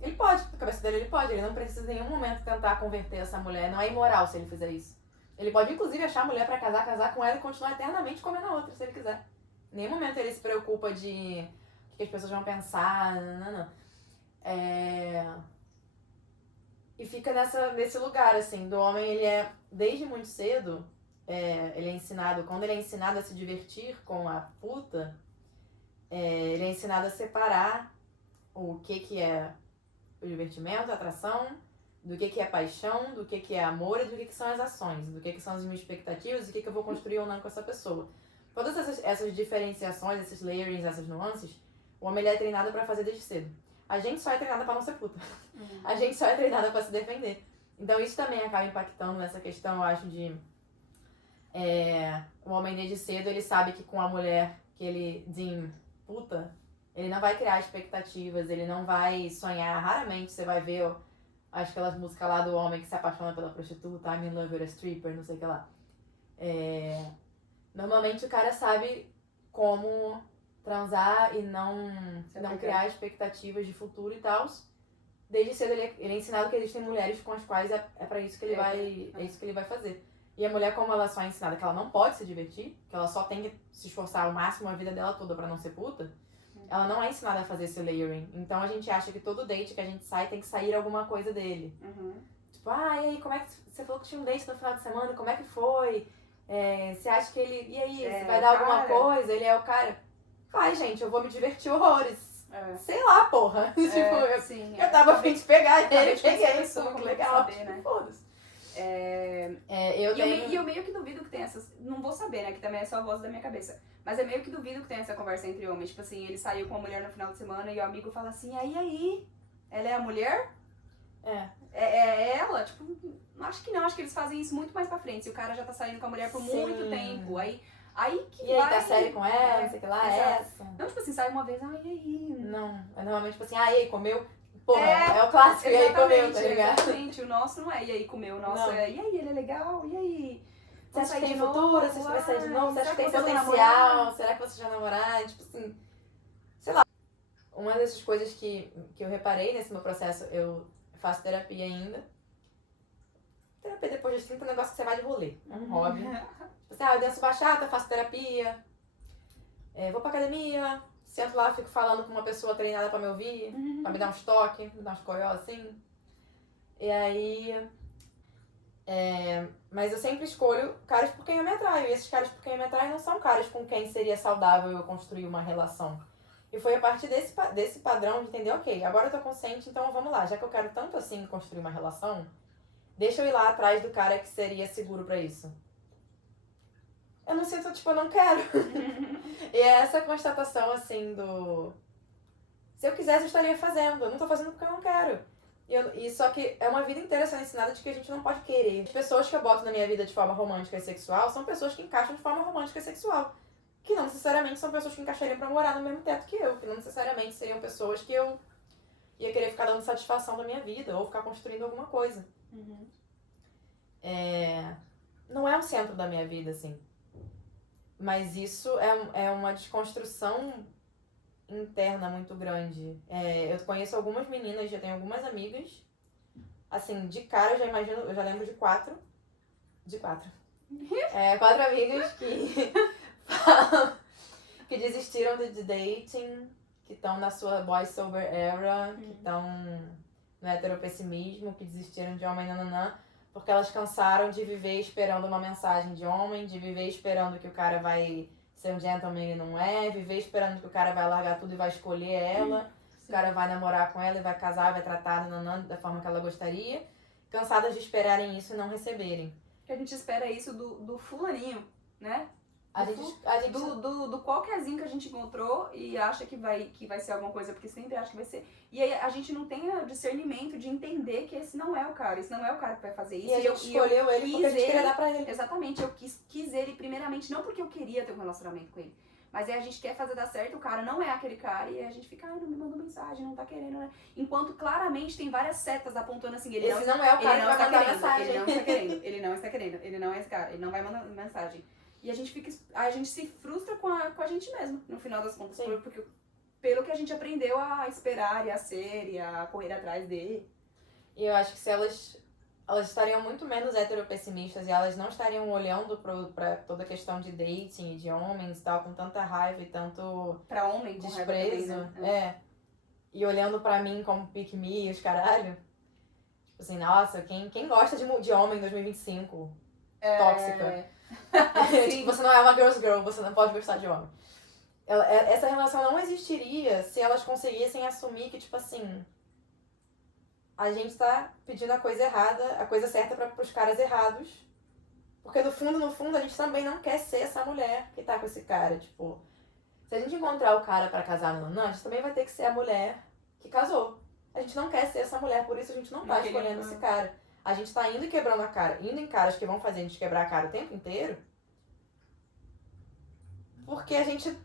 Ele pode, na cabeça dele ele pode. Ele não precisa em nenhum momento tentar converter essa mulher. Não é imoral se ele fizer isso. Ele pode, inclusive, achar a mulher pra casar com ela e continuar eternamente comendo a outra, se ele quiser. Em nenhum momento ele se preocupa de o que as pessoas vão pensar, não. E fica nesse lugar, assim, do homem, ele é, desde muito cedo, ele é ensinado, quando ele é ensinado a se divertir com a puta, ele é ensinado a separar o que é o divertimento, a atração, do que é paixão, do que é amor e do que são as ações, do que são as minhas expectativas e o que eu vou construir ou não com essa pessoa. Todas essas diferenciações, esses layerings, essas nuances, o homem ele é treinado pra fazer desde cedo. A gente só é treinada pra não ser puta. A gente só é treinada pra se defender. Então isso também acaba impactando nessa questão, eu acho, de... o homem desde cedo, ele sabe que com a mulher que ele diz puta, ele não vai criar expectativas, ele não vai sonhar. Raramente você vai ver... Acho que aquelas músicas lá do homem que se apaixona pela prostituta, I'm in love with a stripper, não sei o que lá. Normalmente o cara sabe como transar e não criar expectativas de futuro e tal. Desde cedo ele é ensinado que existem mulheres com as quais é pra isso que ele é isso que ele vai fazer. E a mulher, como ela só é ensinada que ela não pode se divertir, que ela só tem que se esforçar ao máximo a vida dela toda pra não ser puta, ela não é ensinada a fazer esse layering. Então a gente acha que todo date que a gente sai tem que sair alguma coisa dele. Tipo, e aí, como é que você falou que tinha um date no final de semana, como é que foi? Você acha que ele... E aí, você vai dar alguma coisa? Ele é o cara... Vai, gente, eu vou me divertir horrores. Sei lá, porra. Eu tava a fim de pegar ele, peguei isso, muito legal. Saber, né? Foda-se. Eu meio que duvido que tem essas... Não vou saber, né? Que também é só a voz da minha cabeça. Mas eu meio que duvido que tenha essa conversa entre homens. Tipo assim, ele saiu com a mulher no final de semana e o amigo fala assim, aí? Ela é a mulher? É ela? Tipo, acho que não. Acho que eles fazem isso muito mais pra frente. Se o cara já tá saindo com a mulher por muito tempo. Aí que e aí, tá sério com ela, não sei o que lá, essa. Não, tipo assim, sai uma vez, e aí? Não, é normalmente tipo assim, e aí, comeu? Porra, é o clássico, e aí comeu, tá ligado? Exatamente, o nosso não é, e aí comeu, o nosso e aí, ele é legal, e aí? Você acha que tem futuro? Você vai sair de novo? Você acha que tem potencial? Será que você já namorar? Tipo assim, sei lá. Uma dessas coisas que eu reparei nesse meu processo, eu faço terapia ainda. Terapia depois dos 30 é um negócio que você vai de rolê, é um hobby. Tipo assim, eu danço bachata, faço terapia, vou pra academia, sento lá, fico falando com uma pessoa treinada pra me ouvir, pra me dar uns toques, me dar uns coió assim. E aí... mas eu sempre escolho caras por quem eu me atraio. E esses caras por quem eu me atraio não são caras com quem seria saudável eu construir uma relação. E foi a partir desse padrão de entender, ok, agora eu tô consciente, então vamos lá. Já que eu quero tanto assim construir uma relação, deixa eu ir lá atrás do cara que seria seguro pra isso. Eu não sinto, tipo, eu não quero. E é essa constatação, assim, do... Se eu quisesse, eu estaria fazendo. Eu não tô fazendo porque eu não quero. E só que é uma vida inteira sendo ensinada de que a gente não pode querer. As pessoas que eu boto na minha vida de forma romântica e sexual são pessoas que encaixam de forma romântica e sexual. Que não necessariamente são pessoas que encaixariam pra morar no mesmo teto que eu. Que não necessariamente seriam pessoas que eu ia querer ficar dando satisfação da minha vida ou ficar construindo alguma coisa. Não é o centro da minha vida, assim. Mas isso é uma desconstrução interna muito grande. Eu conheço algumas meninas, já tenho algumas amigas. Assim, de cara eu já imagino, eu já lembro de quatro. Quatro amigas que falam que desistiram de dating, que estão na sua boy sober era, que estão no heteropessimismo, que desistiram de homem nananã, porque elas cansaram de viver esperando uma mensagem de homem, de viver esperando que o cara vai ser um gentleman e não é, viver esperando que o cara vai largar tudo e vai escolher ela, o cara vai namorar com ela e vai casar, vai tratar da forma que ela gostaria, cansadas de esperarem isso e não receberem. Que a gente espera isso do fulaninho, né? A gente do qualquerzinho que a gente encontrou e acha que vai ser alguma coisa, porque sempre acha que vai ser. E aí a gente não tem o discernimento de entender que esse não é o cara, esse não é o cara que vai fazer isso. E a gente escolheu ele porque a gente queria dar pra ele. Exatamente, eu quis ele primeiramente, não porque eu queria ter um relacionamento com ele. Mas aí a gente quer fazer dar certo, o cara não é aquele cara, e aí a gente fica, não me mandou mensagem, não tá querendo, né? Enquanto claramente tem várias setas apontando assim, ele Esse não é o cara que vai mandar mensagem. Ele não está querendo, ele não está querendo, ele não é esse cara, ele não vai mandar mensagem. E a gente se frustra com a gente mesmo, no final das contas, porque pelo que a gente aprendeu a esperar e a ser e a correr atrás dele. E eu acho que se elas estariam muito menos heteropessimistas e elas não estariam olhando pra toda a questão de dating e de homens e tal, com tanta raiva e tanto pra homem, com desprezo, raiva também, e olhando pra mim como pick me e os caralho, tipo assim, nossa, quem gosta de homem em 2025? Tóxica. Tipo, você não é uma girl's girl, você não pode gostar de homem. Essa relação não existiria se elas conseguissem assumir que, tipo assim, a gente tá pedindo a coisa errada, a coisa certa pros caras errados. Porque no fundo, a gente também não quer ser essa mulher que tá com esse cara. Tipo, se a gente encontrar o cara pra casar no Nanã, a gente também vai ter que ser a mulher que casou. A gente não quer ser essa mulher, por isso a gente não tá escolhendo esse cara. A gente tá indo e quebrando a cara, indo em caras que vão fazer a gente quebrar a cara o tempo inteiro. Porque a gente,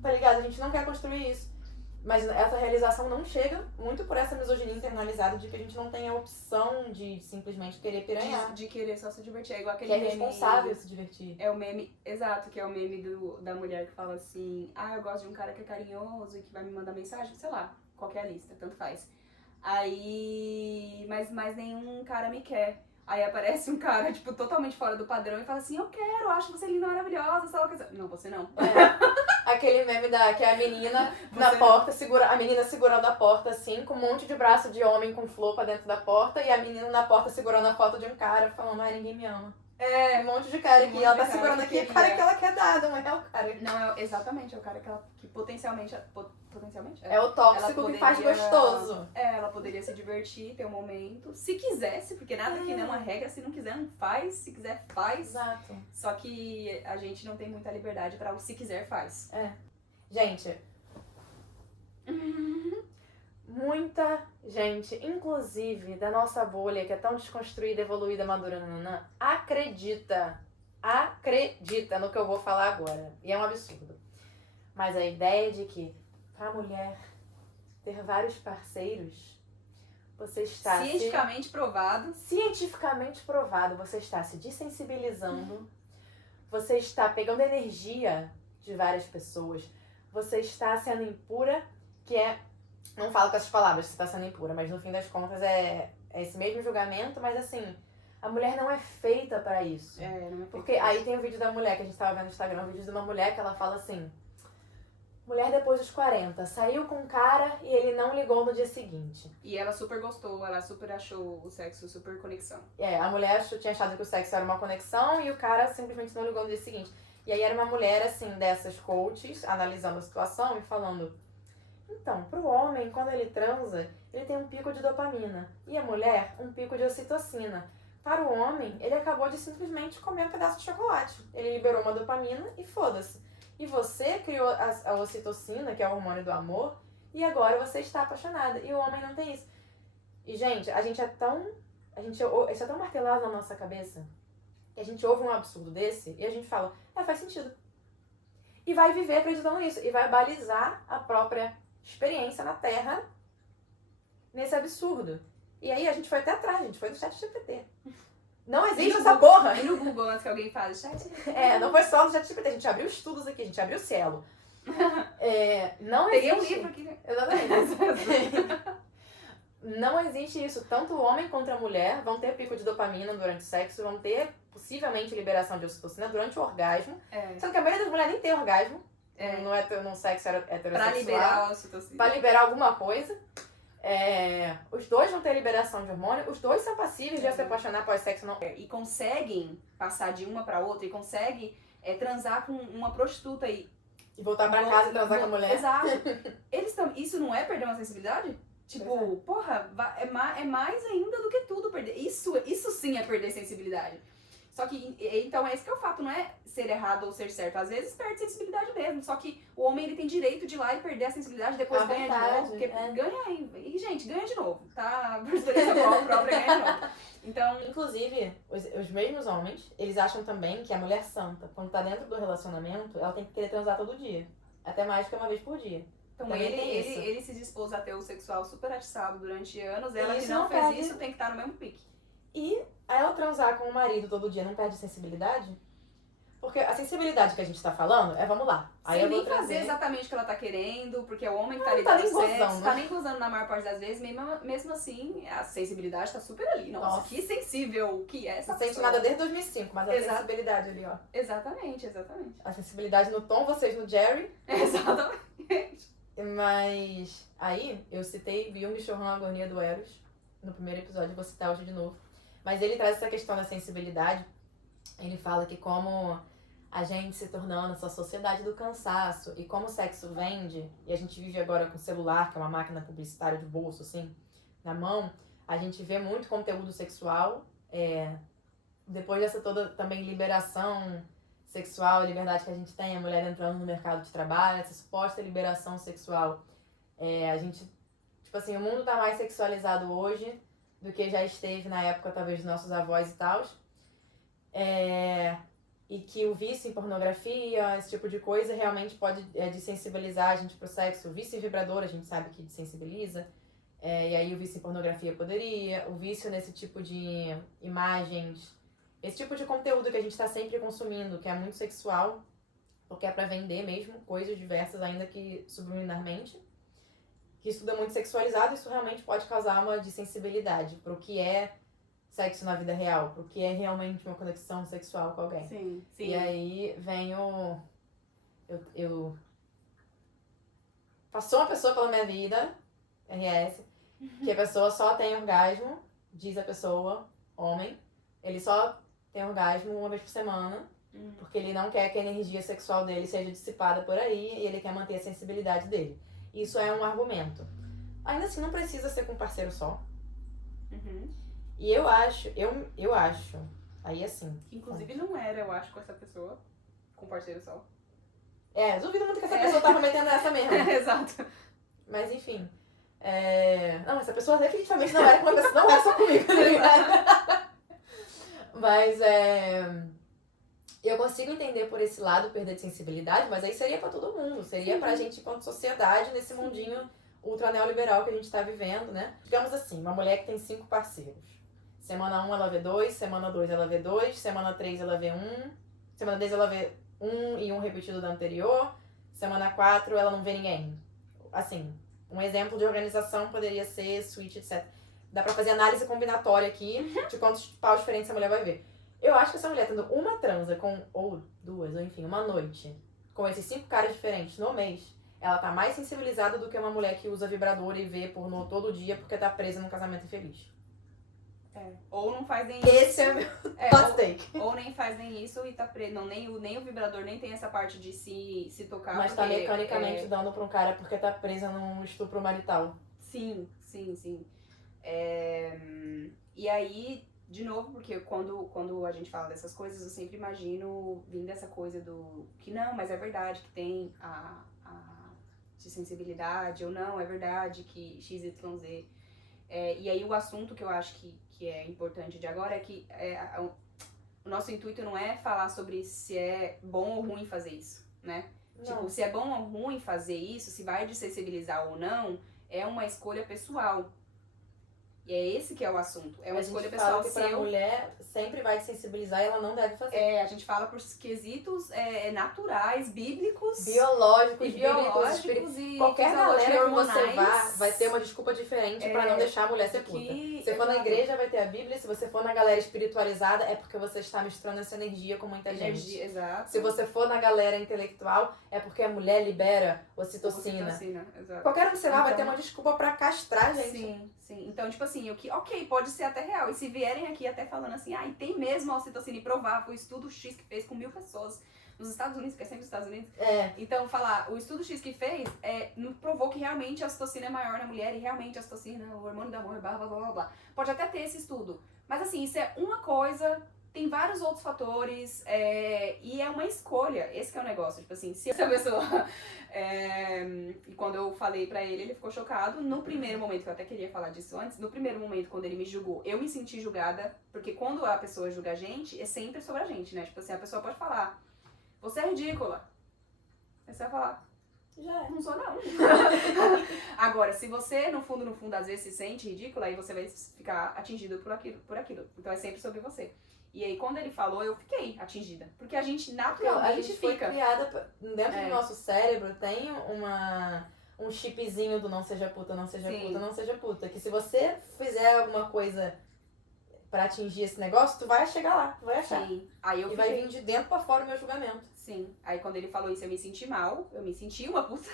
tá ligado? A gente não quer construir isso. Mas essa realização não chega muito por essa misoginia internalizada de que a gente não tem a opção de simplesmente querer piranhar. De querer só se divertir. É igual aquele que é meme. Responsável se divertir. É o meme, exato, que é o meme da mulher que fala assim, eu gosto de um cara que é carinhoso e que vai me mandar mensagem, sei lá, qualquer lista, tanto faz. Aí, mas nenhum cara me quer. Aí aparece um cara, tipo, totalmente fora do padrão e fala assim, eu quero, acho você linda, maravilhosa, sei lá o que. Não, você não. Aquele meme que é a menina na porta, a menina segurando a porta assim, com um monte de braço de homem com flor pra dentro da porta, e a menina na porta segurando a foto de um cara, falando, ninguém me ama. Um monte de cara aqui, ela tá segurando aqui o cara que ela quer dar, não é o cara. Não, exatamente, é o cara que potencialmente... É o tóxico que faz gostoso. Ela poderia se divertir, ter um momento, se quisesse, porque nada aqui não é uma regra, se não quiser não faz, se quiser faz. Exato. Só que a gente não tem muita liberdade pra o se quiser faz. Gente, muita gente, inclusive da nossa bolha, que é tão desconstruída, evoluída, madura, acredita no que eu vou falar agora. E é um absurdo. Mas a ideia de que pra mulher ter vários parceiros, você está cientificamente provado, você está se desensibilizando, você está pegando energia de várias pessoas, você está sendo impura, não falo com essas palavras, você está sendo impura, mas no fim das contas é esse mesmo julgamento, mas assim, a mulher não é feita pra isso. Não é feita. Porque aí tem o vídeo da mulher que a gente tava vendo no Instagram, um vídeo de uma mulher que ela fala assim, mulher depois dos 40, saiu com um cara e ele não ligou no dia seguinte. E ela super gostou, ela super achou o sexo super conexão. A mulher tinha achado que o sexo era uma conexão e o cara simplesmente não ligou no dia seguinte. E aí era uma mulher, assim, dessas coaches, analisando a situação e falando, então, pro homem, quando ele transa, ele tem um pico de dopamina. E a mulher, um pico de ocitocina. Para o homem, ele acabou de simplesmente comer um pedaço de chocolate. Ele liberou uma dopamina e foda-se. E você criou a ocitocina, que é o hormônio do amor, e agora você está apaixonada. E o homem não tem isso. E, gente, isso é tão martelado na nossa cabeça, que a gente ouve um absurdo desse e a gente fala, faz sentido. E vai viver acreditando nisso. E vai balizar a própria experiência na Terra nesse absurdo. E aí a gente foi até atrás, a gente foi no ChatGPT. Não existe essa porra! E no Google, antes que alguém fale ChatGPT. Não foi só no ChatGPT, a gente abriu estudos aqui, a gente abriu o Cielo. Não Peguei existe... um livro aqui, né? Exatamente. Não existe isso. Tanto o homem quanto a mulher vão ter pico de dopamina durante o sexo, vão ter possivelmente liberação de ocitocina durante o orgasmo. Sendo que a maioria das mulheres nem tem orgasmo. Não é no sexo heterossexual. Pra liberar a ocitocina. Pra liberar alguma coisa. Os dois vão ter liberação de hormônio, os dois são passíveis de se apaixonar pós-sexo. Não. E conseguem passar de uma pra outra e conseguem transar com uma prostituta e voltar pra casa e transar com a mulher. Exato. Isso não é perder uma sensibilidade? Tipo, porra, é mais ainda do que tudo perder. Isso sim é perder sensibilidade. Só que, então, esse que é o fato, não é ser errado ou ser certo. Às vezes perde sensibilidade mesmo. Só que o homem, ele tem direito de ir lá e perder a sensibilidade, depois A ganha de verdade, novo. Porque é. ganha e, gente, ganha de novo. Tá? Por experiência própria, ganha de novo. Então, Inclusive, os mesmos homens, eles acham também que a mulher santa, quando tá dentro do relacionamento, ela tem que querer transar todo dia. Até mais que uma vez por dia. então Também tem isso. ele se dispôs a ter o sexual super atiçado durante anos. Ela E que isso não não fez perde. isso tem que estar no mesmo pique. E ela transar com o marido todo dia não perde sensibilidade? Porque a sensibilidade que a gente tá falando é, vamos lá. Aí Sem eu vou nem fazer trazer... exatamente o que ela tá querendo, porque é o homem que tá ali tá dando nem sexo, gozando. tá nem gozando na maior parte das vezes, mesmo assim, a sensibilidade tá super ali. Nossa, que sensível que é essa Não sente pessoa. nada desde 2005, mas a Exato. sensibilidade ali, ó. Exatamente. A sensibilidade no Tom, vocês no Jerry. Exatamente. Mas aí eu citei Byung-Chul Han, A Agonia do Eros, no primeiro episódio, vou citar hoje de novo. Mas ele traz essa questão da sensibilidade. Ele fala que como a gente se tornando essa sociedade do cansaço e como o sexo vende, e a gente vive agora com o celular, que é uma máquina publicitária de bolso, assim, na mão, a gente vê muito conteúdo sexual. Depois dessa toda também liberação sexual, a liberdade que a gente tem, a mulher entrando no mercado de trabalho, essa suposta liberação sexual, a gente, tipo assim, o mundo tá mais sexualizado hoje do que já esteve na época, talvez, dos nossos avós e tal. E que o vício em pornografia, esse tipo de coisa, realmente pode desensibilizar a gente pro sexo. O vício em vibrador, a gente sabe que desensibiliza. E aí o vício em pornografia poderia. O vício nesse tipo de imagens, esse tipo de conteúdo que a gente tá sempre consumindo, que é muito sexual, porque é pra vender mesmo, coisas diversas, ainda que subliminarmente. Que isso tudo é muito sexualizado, isso realmente pode causar uma desensibilidade pro que é sexo na vida real, pro que é realmente uma conexão sexual com alguém. Sim. E aí vem o... Passou uma pessoa pela minha vida, RS, que a pessoa só tem orgasmo, diz a pessoa, homem, ele só tem orgasmo uma vez por semana, porque ele não quer que a energia sexual dele seja dissipada por aí e ele quer manter a sensibilidade dele. Isso é um argumento. Ainda assim, não precisa ser com um parceiro só. E eu acho, aí assim... Inclusive não era, eu acho, com essa pessoa, com parceiro só. Duvido muito que essa pessoa tava metendo essa mesmo. Exato. Mas enfim. Não, essa pessoa definitivamente não era com uma pessoa, não é só comigo, tá ligado? Mas eu consigo entender por esse lado perder de sensibilidade, mas aí seria pra todo mundo. Seria pra gente enquanto sociedade, nesse mundinho ultra neoliberal que a gente tá vivendo, né? Digamos assim, uma mulher que tem 5 parceiros. Semana 1 ela vê 2, semana 2 ela vê 2, semana 3 ela vê 1, semana 10 ela vê 1 e 1 repetido da anterior, semana 4 ela não vê ninguém. Assim, um exemplo de organização poderia ser switch, etc. Dá pra fazer análise combinatória aqui de quantos paus diferentes a mulher vai ver. Eu acho que essa mulher tendo uma transa ou 2, ou enfim, uma noite, com esses 5 caras diferentes no mês, ela tá mais sensibilizada do que uma mulher que usa vibrador e vê pornô todo dia porque tá presa num casamento infeliz. Ou não faz nem Esse é meu hot take. Ou nem faz nem isso e tá preso. Não, nem o vibrador nem tem essa parte de se tocar. Mas tá mecanicamente dando pra um cara porque tá presa num estupro marital. Sim. E aí, de novo, porque quando a gente fala dessas coisas, eu sempre imagino vindo essa coisa do que não, mas é verdade que tem a de sensibilidade, ou não, é verdade que XYZ. E aí o assunto que eu acho que é importante de agora é que o nosso intuito não é falar sobre se é bom ou ruim fazer isso, né? Não. Tipo, se é bom ou ruim fazer isso, se vai desensibilizar ou não, é uma escolha pessoal. E é esse que é o assunto. É uma escolha pessoal. A gente fala que pra mulher sempre vai sensibilizar e ela não deve fazer. A gente fala por quesitos naturais, bíblicos, biológicos, e qualquer galera que você hormonais. vai ter uma desculpa diferente pra não deixar a mulher ser puta. Se você for na igreja, vai ter a Bíblia. Se você for na galera espiritualizada, é porque você está misturando essa energia com muita gente. Exato. Se você for na galera intelectual, é porque a mulher libera ocitocina. Exato. Qualquer um que você lá vai ter uma desculpa pra castrar a gente. Sim. Então, tipo assim, ok, pode ser até real. E se vierem aqui até falando assim, e tem mesmo a ocitocina, e provar, foi o estudo X que fez com 1000 pessoas nos Estados Unidos, porque é sempre os Estados Unidos. Então, falar, o estudo X que fez, provou que realmente a ocitocina é maior na mulher, e realmente a ocitocina, o hormônio do amor, blá, blá, blá, blá, blá. Pode até ter esse estudo. Mas assim, isso é uma coisa tem vários outros fatores, e é uma escolha, esse que é o negócio, tipo assim, se essa pessoa, e quando eu falei pra ele, ele ficou chocado, no primeiro momento, que eu até queria falar disso antes, no primeiro momento, quando ele me julgou, eu me senti julgada, porque quando a pessoa julga a gente, é sempre sobre a gente, né, tipo assim, a pessoa pode falar, você é ridícula, aí você vai falar, Já é. não sou não. Agora, se você, no fundo, às vezes se sente ridícula, aí você vai ficar atingido por aquilo. Então é sempre sobre você. E aí, quando ele falou, eu fiquei atingida. Porque a gente naturalmente a gente foi fica. criada dentro do nosso cérebro, tem um chipzinho do não seja puta, não seja Sim. puta, não seja puta. Que se você fizer alguma coisa pra atingir esse negócio, tu vai chegar lá, tu vai achar. Sim. Aí eu E fiquei... vai vir de dentro pra fora o meu julgamento. Sim. Aí quando ele falou isso, eu me senti mal. Eu me senti uma puta.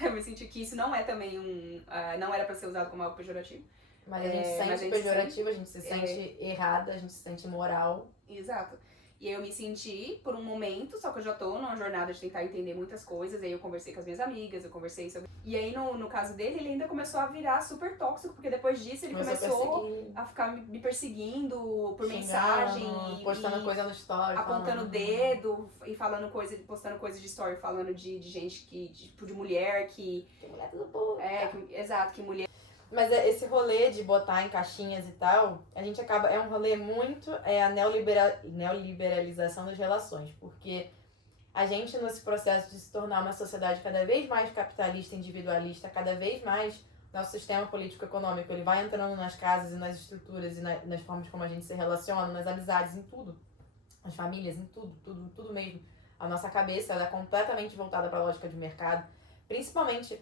Eu me senti que isso não é também não era pra ser usado como algo pejorativo. Mas a gente sente pejorativo, a gente se sente errada, a gente se sente imoral. Exato. E aí eu me senti por um momento, só que eu já tô numa jornada de tentar entender muitas coisas. Aí eu conversei com as minhas amigas, eu conversei sobre... E aí no caso dele, ele ainda começou a virar super tóxico, porque depois disso ele começou a ficar me perseguindo por mensagem. Postando coisa no story. Apontando o dedo e falando coisa, postando coisas de story, falando de gente que, tipo, de mulher que... Que mulher tudo boa. Exato, que mulher... Mas esse rolê de botar em caixinhas e tal, a gente acaba... É um rolê muito... É a neoliberalização das relações. Porque a gente, nesse processo de se tornar uma sociedade cada vez mais capitalista, individualista, cada vez mais... Nosso sistema político-econômico, ele vai entrando nas casas e nas estruturas e nas formas como a gente se relaciona, nas amizades, em tudo. Nas famílias, em tudo mesmo. A nossa cabeça, ela é completamente voltada para a lógica de mercado. Principalmente...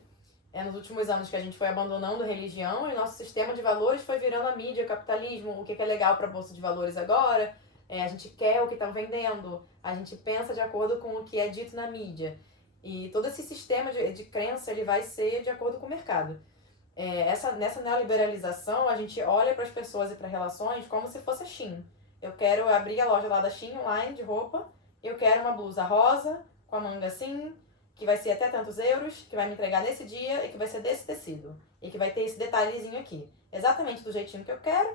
nos últimos anos que a gente foi abandonando a religião e o nosso sistema de valores foi virando a mídia, o capitalismo, o que é legal para a Bolsa de Valores agora, a gente quer o que estão vendendo, a gente pensa de acordo com o que é dito na mídia. E todo esse sistema de crença ele vai ser de acordo com o mercado. Nessa neoliberalização, a gente olha para as pessoas e para relações como se fosse a Shein. Eu quero abrir a loja lá da Shein online de roupa, eu quero uma blusa rosa, com a manga assim, que vai ser até tantos euros, que vai me entregar nesse dia e que vai ser desse tecido. E que vai ter esse detalhezinho aqui. Exatamente do jeitinho que eu quero.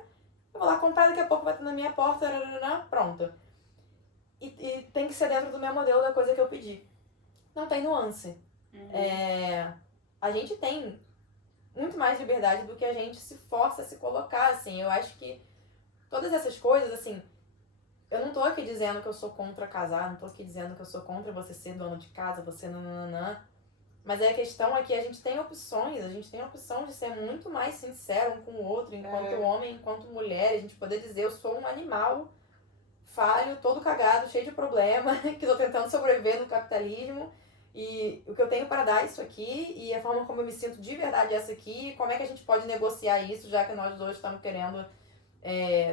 Eu vou lá comprar, daqui a pouco vai ter na minha porta, pronto. E tem que ser dentro do meu modelo da coisa que eu pedi. Não tem nuance. A gente tem muito mais liberdade do que a gente se força a se colocar, assim. Eu acho que todas essas coisas, assim... Eu não tô aqui dizendo que eu sou contra casar, não tô aqui dizendo que eu sou contra você ser dono de casa, você nananã. Mas a questão é que a gente tem opções, a gente tem a opção de ser muito mais sincero um com o outro, enquanto homem, enquanto mulher, a gente poder dizer, eu sou um animal falho, todo cagado, cheio de problema, que tô tentando sobreviver no capitalismo, e o que eu tenho para dar é isso aqui, e a forma como eu me sinto de verdade é essa aqui, e como é que a gente pode negociar isso, já que nós dois estamos querendo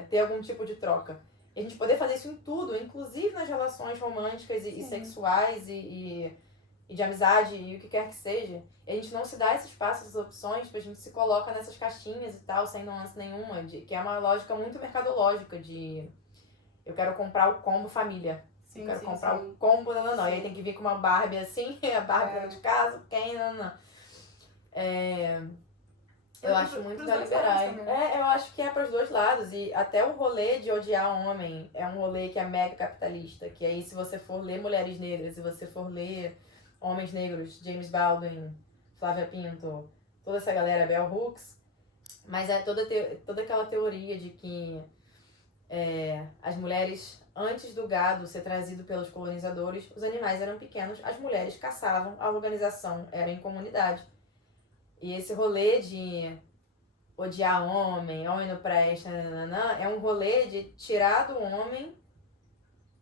ter algum tipo de troca. E a gente poder fazer isso em tudo, inclusive nas relações românticas e sexuais e de amizade e o que quer que seja. E a gente não se dá esse espaço, essas opções, tipo, a gente se coloca nessas caixinhas e tal, sem nuance nenhuma, que é uma lógica muito mercadológica de eu quero comprar o combo família. Eu quero comprar o combo, não. E aí tem que vir com uma Barbie assim, a Barbie de casa, quem, não. Eu acho muito neoliberal. Eu acho que é para os dois lados. E até o rolê de odiar homem é um rolê que é mega capitalista. Que aí, se você for ler Mulheres Negras, se você for ler Homens Negros, James Baldwin, Flávia Pinto, toda essa galera, Bell Hooks. Mas é toda aquela teoria de que as mulheres, antes do gado ser trazido pelos colonizadores, os animais eram pequenos, as mulheres caçavam, a organização era em comunidade. E esse rolê de odiar homem não presta, é um rolê de tirar do homem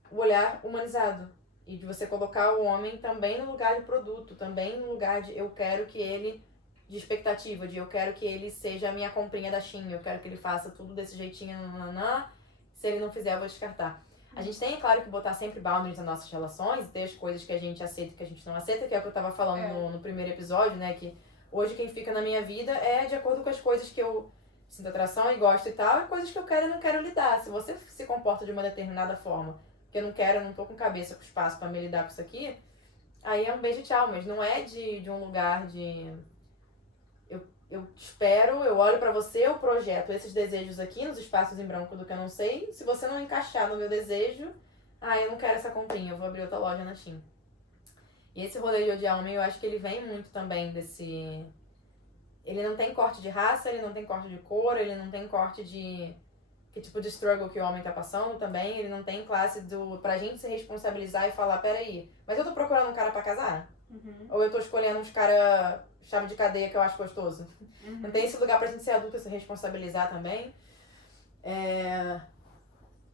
o olhar humanizado. E de você colocar o homem também no lugar de produto, também no lugar de eu quero que ele, de expectativa, de eu quero que ele seja a minha comprinha da Shein, eu quero que ele faça tudo desse jeitinho, se ele não fizer eu vou descartar. A gente tem, claro, que botar sempre boundaries nas nossas relações, ter as coisas que a gente aceita e que a gente não aceita, que é o que eu tava falando no primeiro episódio, né, que hoje quem fica na minha vida é de acordo com as coisas que eu sinto atração e gosto e tal, e coisas que eu quero e não quero lidar. Se você se comporta de uma determinada forma, que eu não tô com cabeça, com espaço pra me lidar com isso aqui, aí é um beijo e tchau, mas não é de um lugar de... eu espero, eu olho pra você, eu projeto esses desejos aqui nos espaços em branco do que eu não sei. Se você não encaixar no meu desejo, eu não quero essa comprinha, eu vou abrir outra loja na Shein. E esse rolê de odiar homem, eu acho que ele vem muito também desse... Ele não tem corte de raça, ele não tem corte de cor, ele não tem corte de... Que tipo de struggle que o homem tá passando também. Ele não tem classe pra gente se responsabilizar e falar, peraí, mas eu tô procurando um cara pra casar? Ou eu tô escolhendo uns cara chave de cadeia que eu acho gostoso? Não tem esse lugar pra gente ser adulto e se responsabilizar também.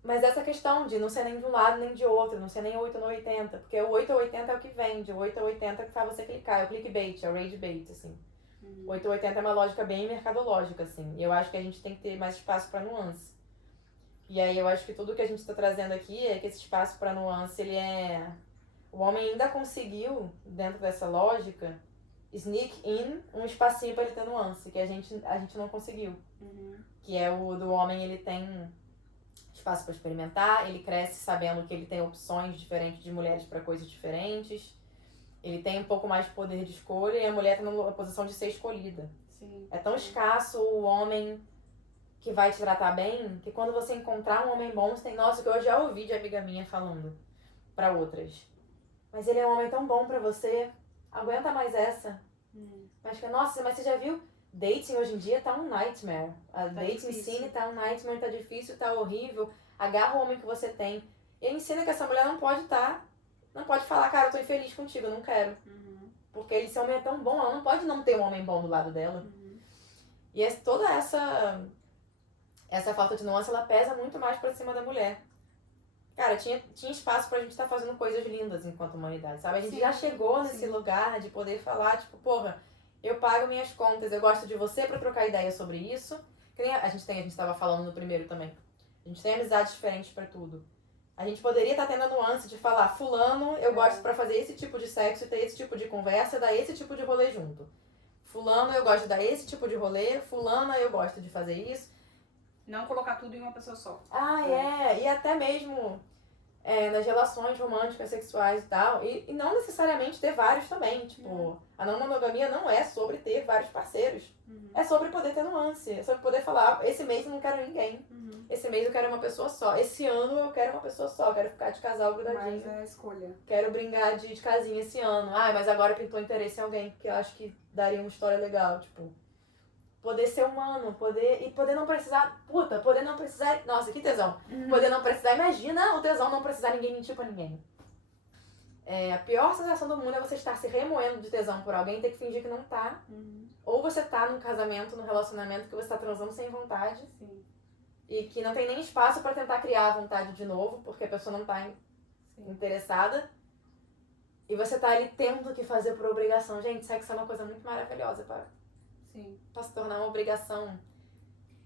Mas essa questão de não ser nem de um lado nem de outro, não ser nem 8 ou 80, porque o 8 ou 80 é o que vende, o 8 ou 80 é o que faz você clicar, é o clickbait, é o rage bait, assim. 8 ou 80 é uma lógica bem mercadológica, assim, e eu acho que a gente tem que ter mais espaço pra nuance. E aí eu acho que tudo que a gente tá trazendo aqui é que esse espaço pra nuance, ele é... O homem ainda conseguiu, dentro dessa lógica, sneak in um espacinho pra ele ter nuance, que a gente não conseguiu. Que é o do homem, ele tem espaço para experimentar, ele cresce sabendo que ele tem opções diferentes de mulheres para coisas diferentes, ele tem um pouco mais de poder de escolha e a mulher está na posição de ser escolhida. Sim. É tão escasso o homem que vai te tratar bem, que quando você encontrar um homem bom, você tem... Nossa, que eu já ouvi de amiga minha falando para outras. Mas ele é um homem tão bom para você, aguenta mais essa. Mas que, nossa, mas você já viu? Dating hoje em dia tá um nightmare. A dating scene tá um nightmare, tá difícil, tá horrível. Agarra o homem que você tem. E ensina que essa mulher não pode falar, cara, eu tô infeliz contigo, eu não quero. Porque esse homem é tão bom, ela não pode não ter um homem bom do lado dela. E toda essa falta de nuance, ela pesa muito mais pra cima da mulher. Cara, tinha espaço pra gente estar fazendo coisas lindas enquanto humanidade, sabe? A gente já chegou nesse lugar de poder falar, tipo, porra, eu pago minhas contas, eu gosto de você pra trocar ideia sobre isso. Que nem a gente tava falando no primeiro também. A gente tem amizades diferentes pra tudo. A gente poderia estar tendo a nuance de falar, fulano, eu gosto pra fazer esse tipo de sexo, ter esse tipo de conversa, dar esse tipo de rolê junto. Fulano, eu gosto de dar esse tipo de rolê, fulana, eu gosto de fazer isso. Não colocar tudo em uma pessoa só. E até mesmo nas relações românticas, sexuais e tal. E não necessariamente ter vários também. Tipo, a não monogamia não é sobre ter vários parceiros. É sobre poder ter nuance. É sobre poder falar, esse mês eu não quero ninguém. Esse mês eu quero uma pessoa só. Esse ano eu quero uma pessoa só. Quero ficar de casal grudadinho. Mas é a escolha. Quero brincar de casinha esse ano. Mas agora pintou interesse em alguém, porque eu acho que daria uma história legal, tipo... Poder ser humano, poder não precisar... poder não precisar... Nossa, que tesão. Poder não precisar... Imagina o tesão não precisar ninguém mentir pra ninguém. A pior sensação do mundo é você estar se remoendo de tesão por alguém e ter que fingir que não tá. Ou você tá num casamento, num relacionamento que você tá transando sem vontade. E que não tem nem espaço pra tentar criar a vontade de novo, porque a pessoa não tá interessada. E você tá ali tendo que fazer por obrigação. Gente, sexo é uma coisa muito maravilhosa pra se tornar uma obrigação.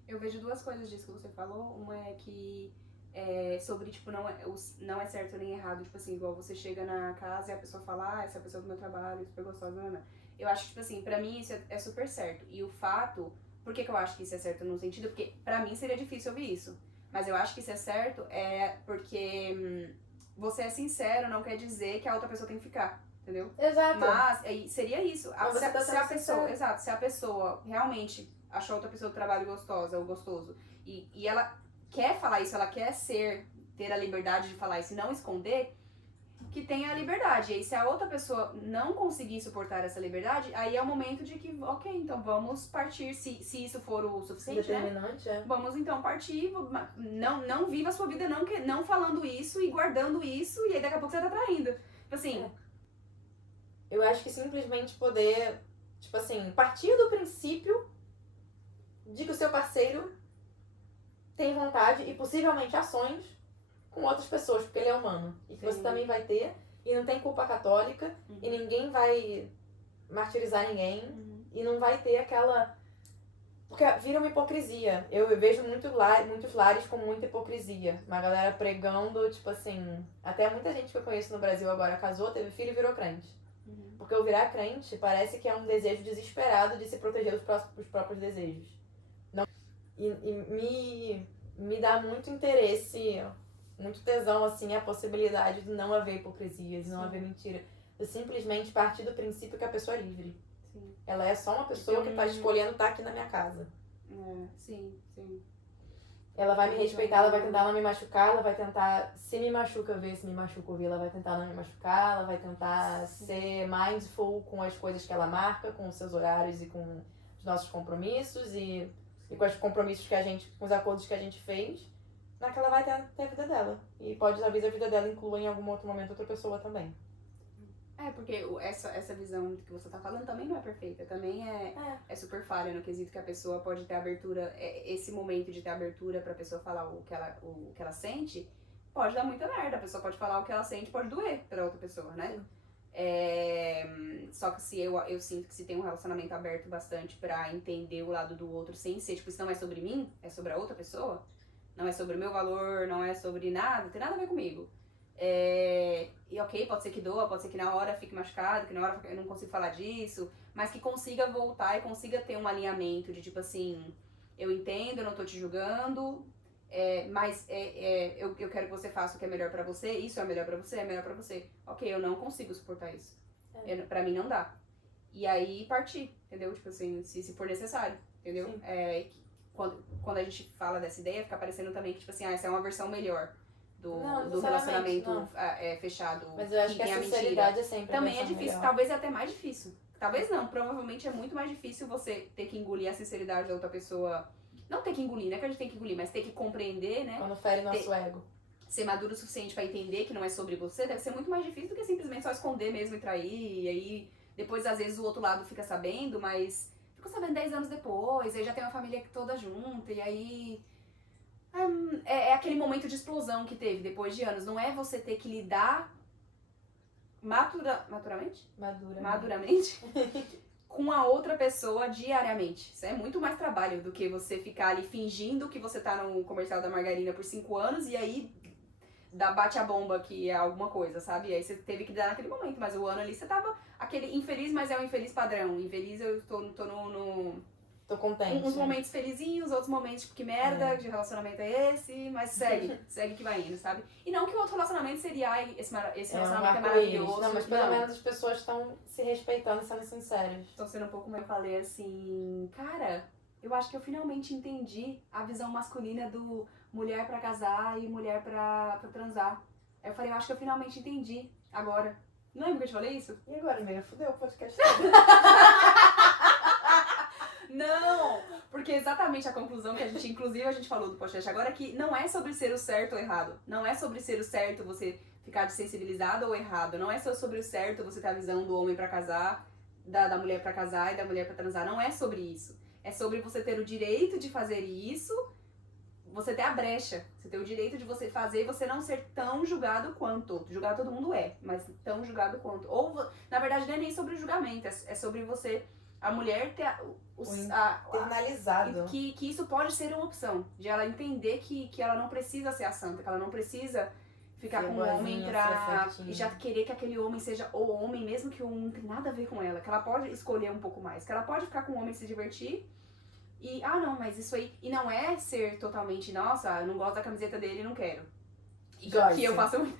Eu vejo duas coisas disso que você falou. Uma é que sobre, tipo, não é certo nem errado. Tipo assim, igual você chega na casa e a pessoa fala, essa pessoa do meu trabalho, super gostosa, não. Eu acho que, tipo assim, pra mim isso é super certo. E o fato... Por que eu acho que isso é certo no sentido? Porque pra mim seria difícil ouvir isso. Mas eu acho que isso é certo porque você é sincero, não quer dizer que a outra pessoa tem que ficar. Entendeu? Exato. Mas seria isso. Se a pessoa realmente achou outra pessoa do trabalho gostosa ou gostoso e ela quer falar isso, ela quer ter a liberdade de falar isso e não esconder, que tenha a liberdade. E aí, se a outra pessoa não conseguir suportar essa liberdade, aí é o momento de que, ok, então vamos partir, se isso for o suficiente, né? Vamos então partir, não viva a sua vida não falando isso e guardando isso, e aí daqui a pouco você tá traindo. Tipo assim... Eu acho que simplesmente poder, tipo assim, partir do princípio de que o seu parceiro tem vontade e possivelmente ações com outras pessoas, porque ele é humano. E que você também vai ter, e não tem culpa católica, e ninguém vai martirizar ninguém, e não vai ter aquela... Porque vira uma hipocrisia. Eu vejo muitos lares com muita hipocrisia. Uma galera pregando, tipo assim... Até muita gente que eu conheço no Brasil agora casou, teve filho e virou crente. Porque o virar crente parece que é um desejo desesperado de se proteger dos próprios desejos. Não, e me dá muito interesse, muito tesão, assim, a possibilidade de não haver hipocrisia, de não haver mentira. De simplesmente partir do princípio que a pessoa é livre. Sim. Ela é só uma pessoa que tá escolhendo estar aqui na minha casa. Sim. Ela vai me respeitar, ela vai tentar não me machucar, ela vai tentar, se me machuca, ver se me machuca, ouvir, ela vai tentar não me machucar, ela vai tentar ser mindful com as coisas que ela marca, com os seus horários e com os nossos compromissos e com os compromissos que a gente, com os acordos que a gente fez, naquela ela vai ter a vida dela. E pode, talvez, a vida dela inclua em algum outro momento outra pessoa também. Porque essa visão que você tá falando também não é perfeita, também é super falha no quesito que a pessoa pode ter abertura, esse momento de ter abertura pra pessoa falar o que ela sente, pode dar muita merda, a pessoa pode falar o que ela sente, pode doer pra outra pessoa, né? Só que se eu sinto que se tem um relacionamento aberto bastante pra entender o lado do outro sem ser, tipo, isso não é sobre mim, é sobre a outra pessoa, não é sobre o meu valor, não é sobre nada, não tem nada a ver comigo. E ok, pode ser que doa, pode ser que na hora fique machucado, que na hora eu não consigo falar disso, mas que consiga voltar e consiga ter um alinhamento de tipo assim, eu entendo, eu não tô te julgando, mas eu quero que você faça o que é melhor pra você, isso é melhor pra você, é melhor pra você. Ok, eu não consigo suportar isso. Pra mim não dá. E aí partir, entendeu? Tipo assim, se for necessário, entendeu? Quando a gente fala dessa ideia, fica parecendo também que tipo assim, essa é uma versão melhor do relacionamento fechado. Mas eu acho que a sinceridade é sempre a também é versão difícil, melhor. talvez é até mais difícil. Talvez não, provavelmente é muito mais difícil você ter que engolir a sinceridade da outra pessoa. Não ter que engolir, não é que a gente tem que engolir, mas ter que compreender, né? Quando fere nosso ego. Ser maduro o suficiente pra entender que não é sobre você, deve ser muito mais difícil do que simplesmente só esconder mesmo e trair. E aí, depois, às vezes, o outro lado fica sabendo, mas ficou sabendo 10 anos depois, aí já tem uma família toda junta, e aí... É aquele momento de explosão que teve depois de anos. Não é você ter que lidar maduramente com a outra pessoa diariamente. Isso é muito mais trabalho do que você ficar ali fingindo que você tá no comercial da margarina por 5 anos e aí bate a bomba que é alguma coisa, sabe? E aí você teve que dar naquele momento, mas o ano ali você tava aquele infeliz, mas é um infeliz padrão. Infeliz eu tô Tô contente. Uns momentos felizinhos, outros momentos tipo, que merda de relacionamento é esse, mas segue que vai indo, sabe? E não que o outro relacionamento seria, ai, esse relacionamento é maravilhoso. Não, mas pelo menos as pessoas estão se respeitando e sendo sinceras. Tô sendo um pouco mais, eu falei assim, cara, eu acho que eu finalmente entendi a visão masculina do mulher pra casar e mulher pra transar. Aí eu falei, eu acho que eu finalmente entendi agora. Não lembra que eu te falei isso? E agora, meio fudeu o podcast. Não, porque exatamente a conclusão que a gente falou do podcast agora é que não é sobre ser o certo ou errado. Não é sobre ser o certo você ficar desensibilizado ou errado. Não é só sobre o certo você ter a visão do homem pra casar, da mulher pra casar e da mulher pra transar. Não é sobre isso. É sobre você ter o direito de fazer isso, você ter a brecha. Você ter o direito de você fazer e você não ser tão julgado quanto. Julgado todo mundo é, mas tão julgado quanto. Ou, na verdade, não é nem sobre o julgamento, é sobre você... A mulher ter internalizado. Que isso pode ser uma opção. De ela entender que ela não precisa ser a santa, que ela não precisa ficar com um homem e já querer que aquele homem seja o homem, mesmo que o homem não tem nada a ver com ela. Que ela pode escolher um pouco mais. Que ela pode ficar com o homem e se divertir. E, não, mas isso aí... E não é ser totalmente, nossa, eu não gosto da camiseta dele e não quero. Que eu faço muito.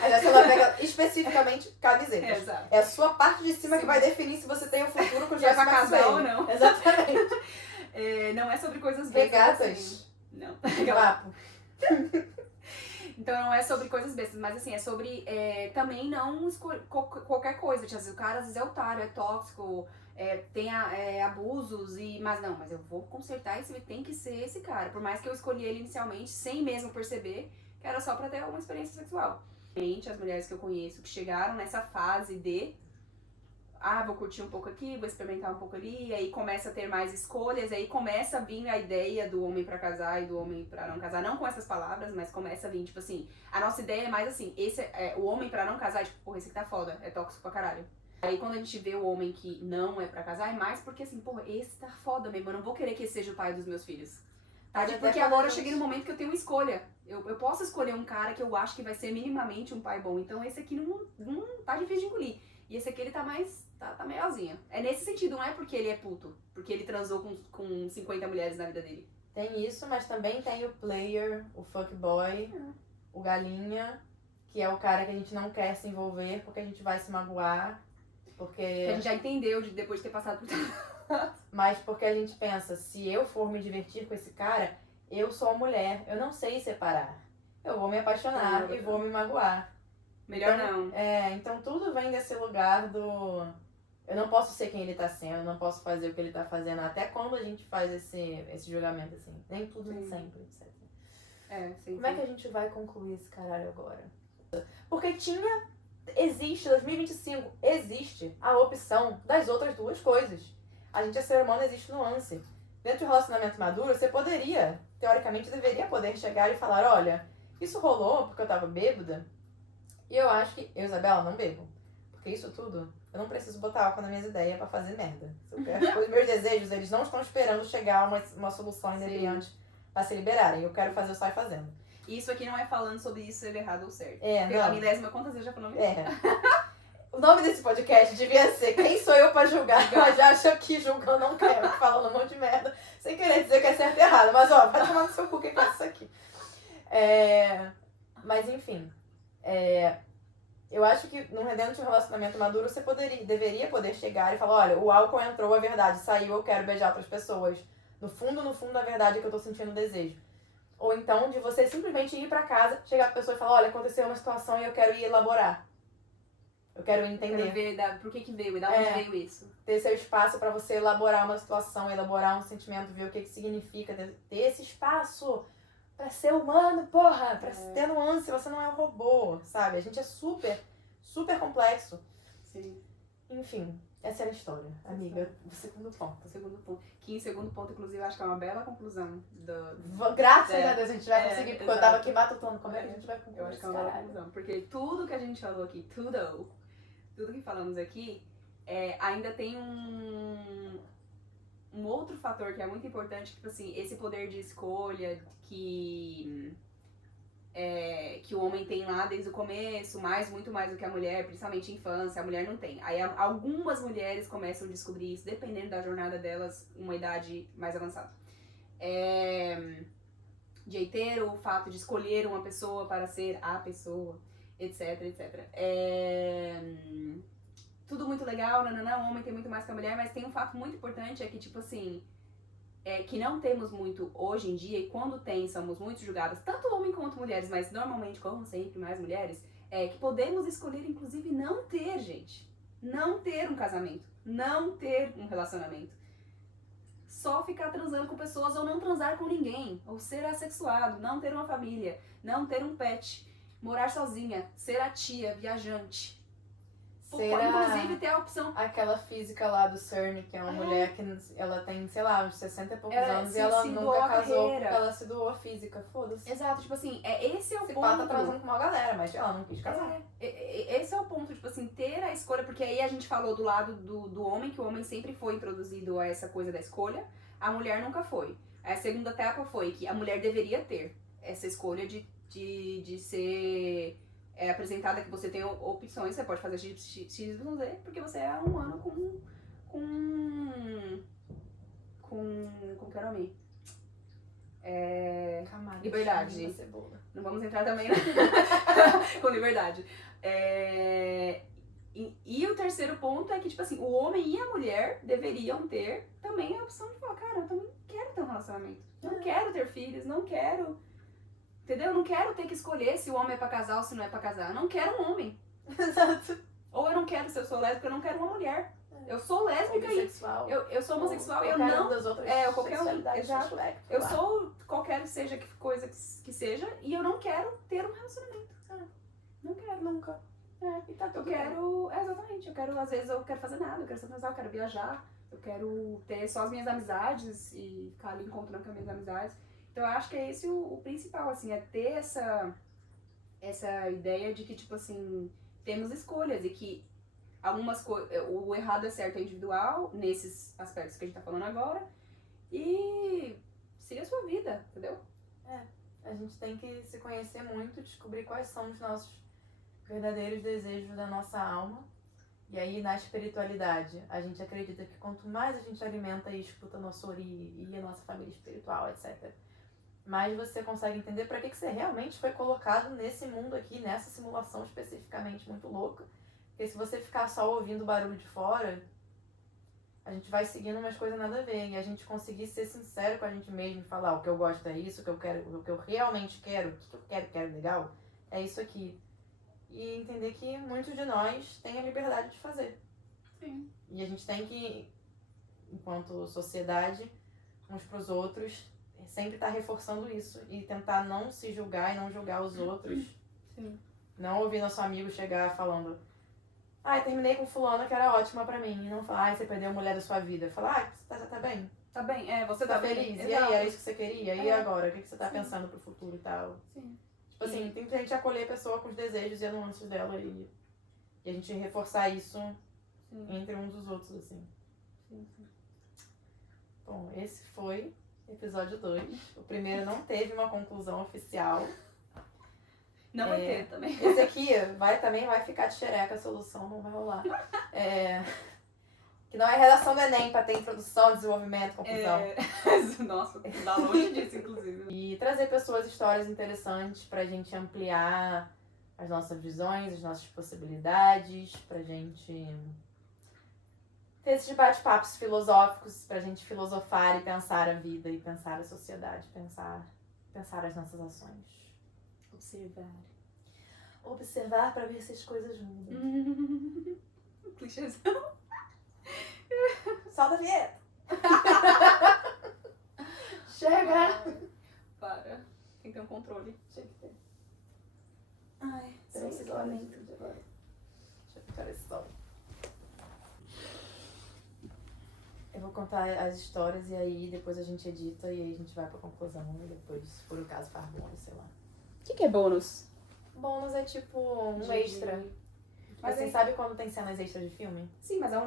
Aliás, ela pega especificamente camisetas. Exato. É a sua parte de cima que vai definir se você tem um futuro com o Joyce Maxwell ou não. Exatamente. Não é sobre coisas bestas. Assim. Não. Então não é sobre coisas bestas, mas assim, é sobre também não qualquer coisa. Tipo, o cara às vezes é otário, é tóxico, tem abusos, mas eu vou consertar isso, ele tem que ser esse cara. Por mais que eu escolhi ele inicialmente, sem mesmo perceber que era só pra ter uma experiência sexual. As mulheres que eu conheço que chegaram nessa fase de vou curtir um pouco aqui, vou experimentar um pouco ali, e aí começa a ter mais escolhas, aí começa a vir a ideia do homem pra casar e do homem pra não casar, não com essas palavras, mas começa a vir, tipo assim, a nossa ideia é mais assim, o homem pra não casar, tipo, porra, esse aqui tá foda, é tóxico pra caralho. Aí quando a gente vê o homem que não é pra casar, é mais porque assim, porra, esse tá foda mesmo, eu não vou querer que esse seja o pai dos meus filhos. Tá? Porque agora eu cheguei no momento que eu tenho uma escolha. Eu posso escolher um cara que eu acho que vai ser minimamente um pai bom. Então esse aqui não tá difícil de engolir. E esse aqui ele tá mais... tá melhorzinho. É nesse sentido, não é porque ele é puto. Porque ele transou com 50 mulheres na vida dele. Tem isso, mas também tem o player, o fuckboy, o galinha, que é o cara que a gente não quer se envolver porque a gente vai se magoar. Porque... Que a gente já entendeu depois de ter passado por tudo. Mas porque a gente pensa, se eu for me divertir com esse cara, eu sou uma mulher, eu não sei separar. Eu vou me apaixonar e vou me magoar. Melhor então, não. Então tudo vem desse lugar do... Eu não posso ser quem ele tá sendo, eu não posso fazer o que ele tá fazendo. Até quando a gente faz esse julgamento, assim. Nem tudo, nem sempre, etc. Sim. Como é que a gente vai concluir esse caralho agora? Porque existe, 2025, existe a opção das outras duas coisas. A gente é ser humano, existe nuance. Dentro de um relacionamento maduro, você poderia, teoricamente, deveria poder chegar e falar, olha, isso rolou porque eu tava bêbada, e eu acho que eu, Isabela, não bebo. Porque isso tudo, eu não preciso botar álcool nas minhas ideias pra fazer merda. Os meus desejos, eles não estão esperando chegar a uma solução inebriante pra se liberarem. Eu quero fazer, eu saio fazendo. Isso aqui não é falando sobre isso ser errado ou certo. Pela não. 1000ª, quantas vezes já falamos isso? O nome desse podcast devia ser Quem Sou Eu Pra Julgar? Mas já acho que julgando não quero, falando um monte de merda, sem querer dizer que é certo e errado. Mas ó, vai tomar no seu cu quem faz isso aqui. Mas enfim, eu acho que dentro de um relacionamento maduro você deveria poder chegar e falar, olha, o álcool entrou, a verdade saiu, eu quero beijar outras pessoas. No fundo, a verdade é que eu tô sentindo desejo. Ou então de você simplesmente ir pra casa, chegar pra pessoa e falar, olha, aconteceu uma situação e eu quero ir elaborar. Eu quero entender. Eu quero ver por que veio e da onde veio isso. Ter seu espaço pra você elaborar uma situação, elaborar um sentimento, ver o que significa. Ter esse espaço pra ser humano, porra! Pra ter nuance, você não é um robô, sabe? A gente é super, super complexo. Sim. Enfim, essa era a história, amiga. O segundo ponto. Que em segundo ponto, inclusive, eu acho que é uma bela conclusão. Graças a Deus a gente vai conseguir, porque exato. eu tava aqui matutando. Como é que a gente vai concluir? Eu acho que é uma bela conclusão. Porque tudo que a gente falou aqui, tudo que falamos aqui, ainda tem um outro fator que é muito importante, tipo assim, esse poder de escolha que o homem tem lá desde o começo, muito mais do que a mulher, principalmente infância, a mulher não tem. Aí algumas mulheres começam a descobrir isso, dependendo da jornada delas, uma idade mais avançada. De ter o fato de escolher uma pessoa para ser a pessoa, etc, etc. Tudo muito legal, o homem tem muito mais que a mulher, mas tem um fato muito importante, é que, tipo assim, que não temos muito hoje em dia, e quando tem, somos muito julgadas, tanto homem quanto mulheres, mas normalmente, como sempre, mais mulheres, que podemos escolher, inclusive, não ter, gente. Não ter um casamento, não ter um relacionamento. Só ficar transando com pessoas ou não transar com ninguém, ou ser assexuado, não ter uma família, não ter um pet, morar sozinha, ser a tia, viajante. Inclusive ter a opção. Aquela física lá do CERN, que é uma mulher que ela tem, sei lá, uns 60 e poucos anos e ela se nunca casou porque ela se doou a física. Foda-se. Exato, tipo assim, esse é o ponto. Ela tá transando com uma galera, mas ela não quis casar. Esse é o ponto, tipo assim, ter a escolha, porque aí a gente falou do lado do homem, que o homem sempre foi introduzido a essa coisa da escolha, a mulher nunca foi. A segunda etapa foi que a mulher deveria ter essa escolha de ser apresentada, que você tem opções, você pode fazer X, Y, Z, porque você é um humano como que é o nome? Liberdade. Não vamos entrar também com liberdade. E o terceiro ponto é que, tipo assim, o homem e a mulher deveriam ter também a opção de falar, cara, eu também quero ter um relacionamento. Não quero ter filhos, não quero. Entendeu? Eu não quero ter que escolher se o homem é pra casar ou se não é pra casar. Eu não quero um homem. Exato. Ou eu não quero, se eu sou lésbica, eu não quero uma mulher. Eu sou lésbica e eu sou homossexual e eu não. Das outras qualquer um. Exato. Eu sou qualquer seja coisa que seja e eu não quero ter um relacionamento. Não quero. Nunca. E tá tudo exatamente. Às vezes eu quero fazer nada, eu quero só transar, eu quero viajar, eu quero ter só as minhas amizades e ficar ali encontrando com as minhas amizades. Então eu acho que é esse o principal, assim, é ter essa ideia de que, tipo assim, temos escolhas e que algumas coisas, o errado é certo é individual, nesses aspectos que a gente tá falando agora, e siga a sua vida, entendeu? A gente tem que se conhecer muito, descobrir quais são os nossos verdadeiros desejos da nossa alma. E aí, na espiritualidade, a gente acredita que quanto mais a gente alimenta e escuta nosso ori e a nossa família espiritual, etc., mais você consegue entender para que você realmente foi colocado nesse mundo aqui, nessa simulação especificamente muito louca, Porque se você ficar só ouvindo o barulho de fora, a gente vai seguindo umas coisas nada a ver. E a gente conseguir ser sincero com a gente mesmo e falar o que eu gosto é isso, o que eu quero, o que eu realmente quero, o que eu quero legal, é isso aqui. E entender que muitos de nós têm a liberdade de fazer. Sim. E a gente tem que, enquanto sociedade, uns pros outros, sempre estar reforçando isso. E tentar não se julgar e não julgar os outros. Sim. Não ouvir nosso amigo chegar falando: ai, terminei com fulana que era ótima pra mim. E não falar: ai, você perdeu a mulher da sua vida. Falar: ah, você tá bem? Tá bem, Você tá feliz? bem? E aí, era isso que você queria? E É. agora? O que você tá Sim. pensando pro futuro e tal? Sim. Tipo assim, tem que a gente acolher a pessoa com os desejos e nuances dela e a gente reforçar isso Sim. entre uns dos outros, assim. Sim, sim. Bom, esse foi episódio 2. O primeiro não teve uma conclusão oficial. Não vai ter também. Esse aqui também vai ficar de xereca, a solução não vai rolar. Que não é redação do Enem pra ter introdução, desenvolvimento, conclusão. Nossa, dá longe disso, inclusive. E trazer pessoas, histórias interessantes pra gente ampliar as nossas visões, as nossas possibilidades, pra gente ter esses bate-papos filosóficos, pra gente filosofar e pensar a vida, e pensar a sociedade, pensar as nossas ações. Observar pra ver se as coisas mudam. Clichêzão. Solta a vinheta! Chega! Para. Tem que ter um controle. Tinha que ter. Ai, Tem um isolamento de agora. Deixa eu ficar esse som. Eu vou contar as histórias e aí depois a gente edita e aí a gente vai pra conclusão e depois, se for o caso, faz bônus, sei lá. O que é bônus? Bônus é tipo um extra. Mas assim, sabe quando tem cenas extras de filme? Sim, mas aonde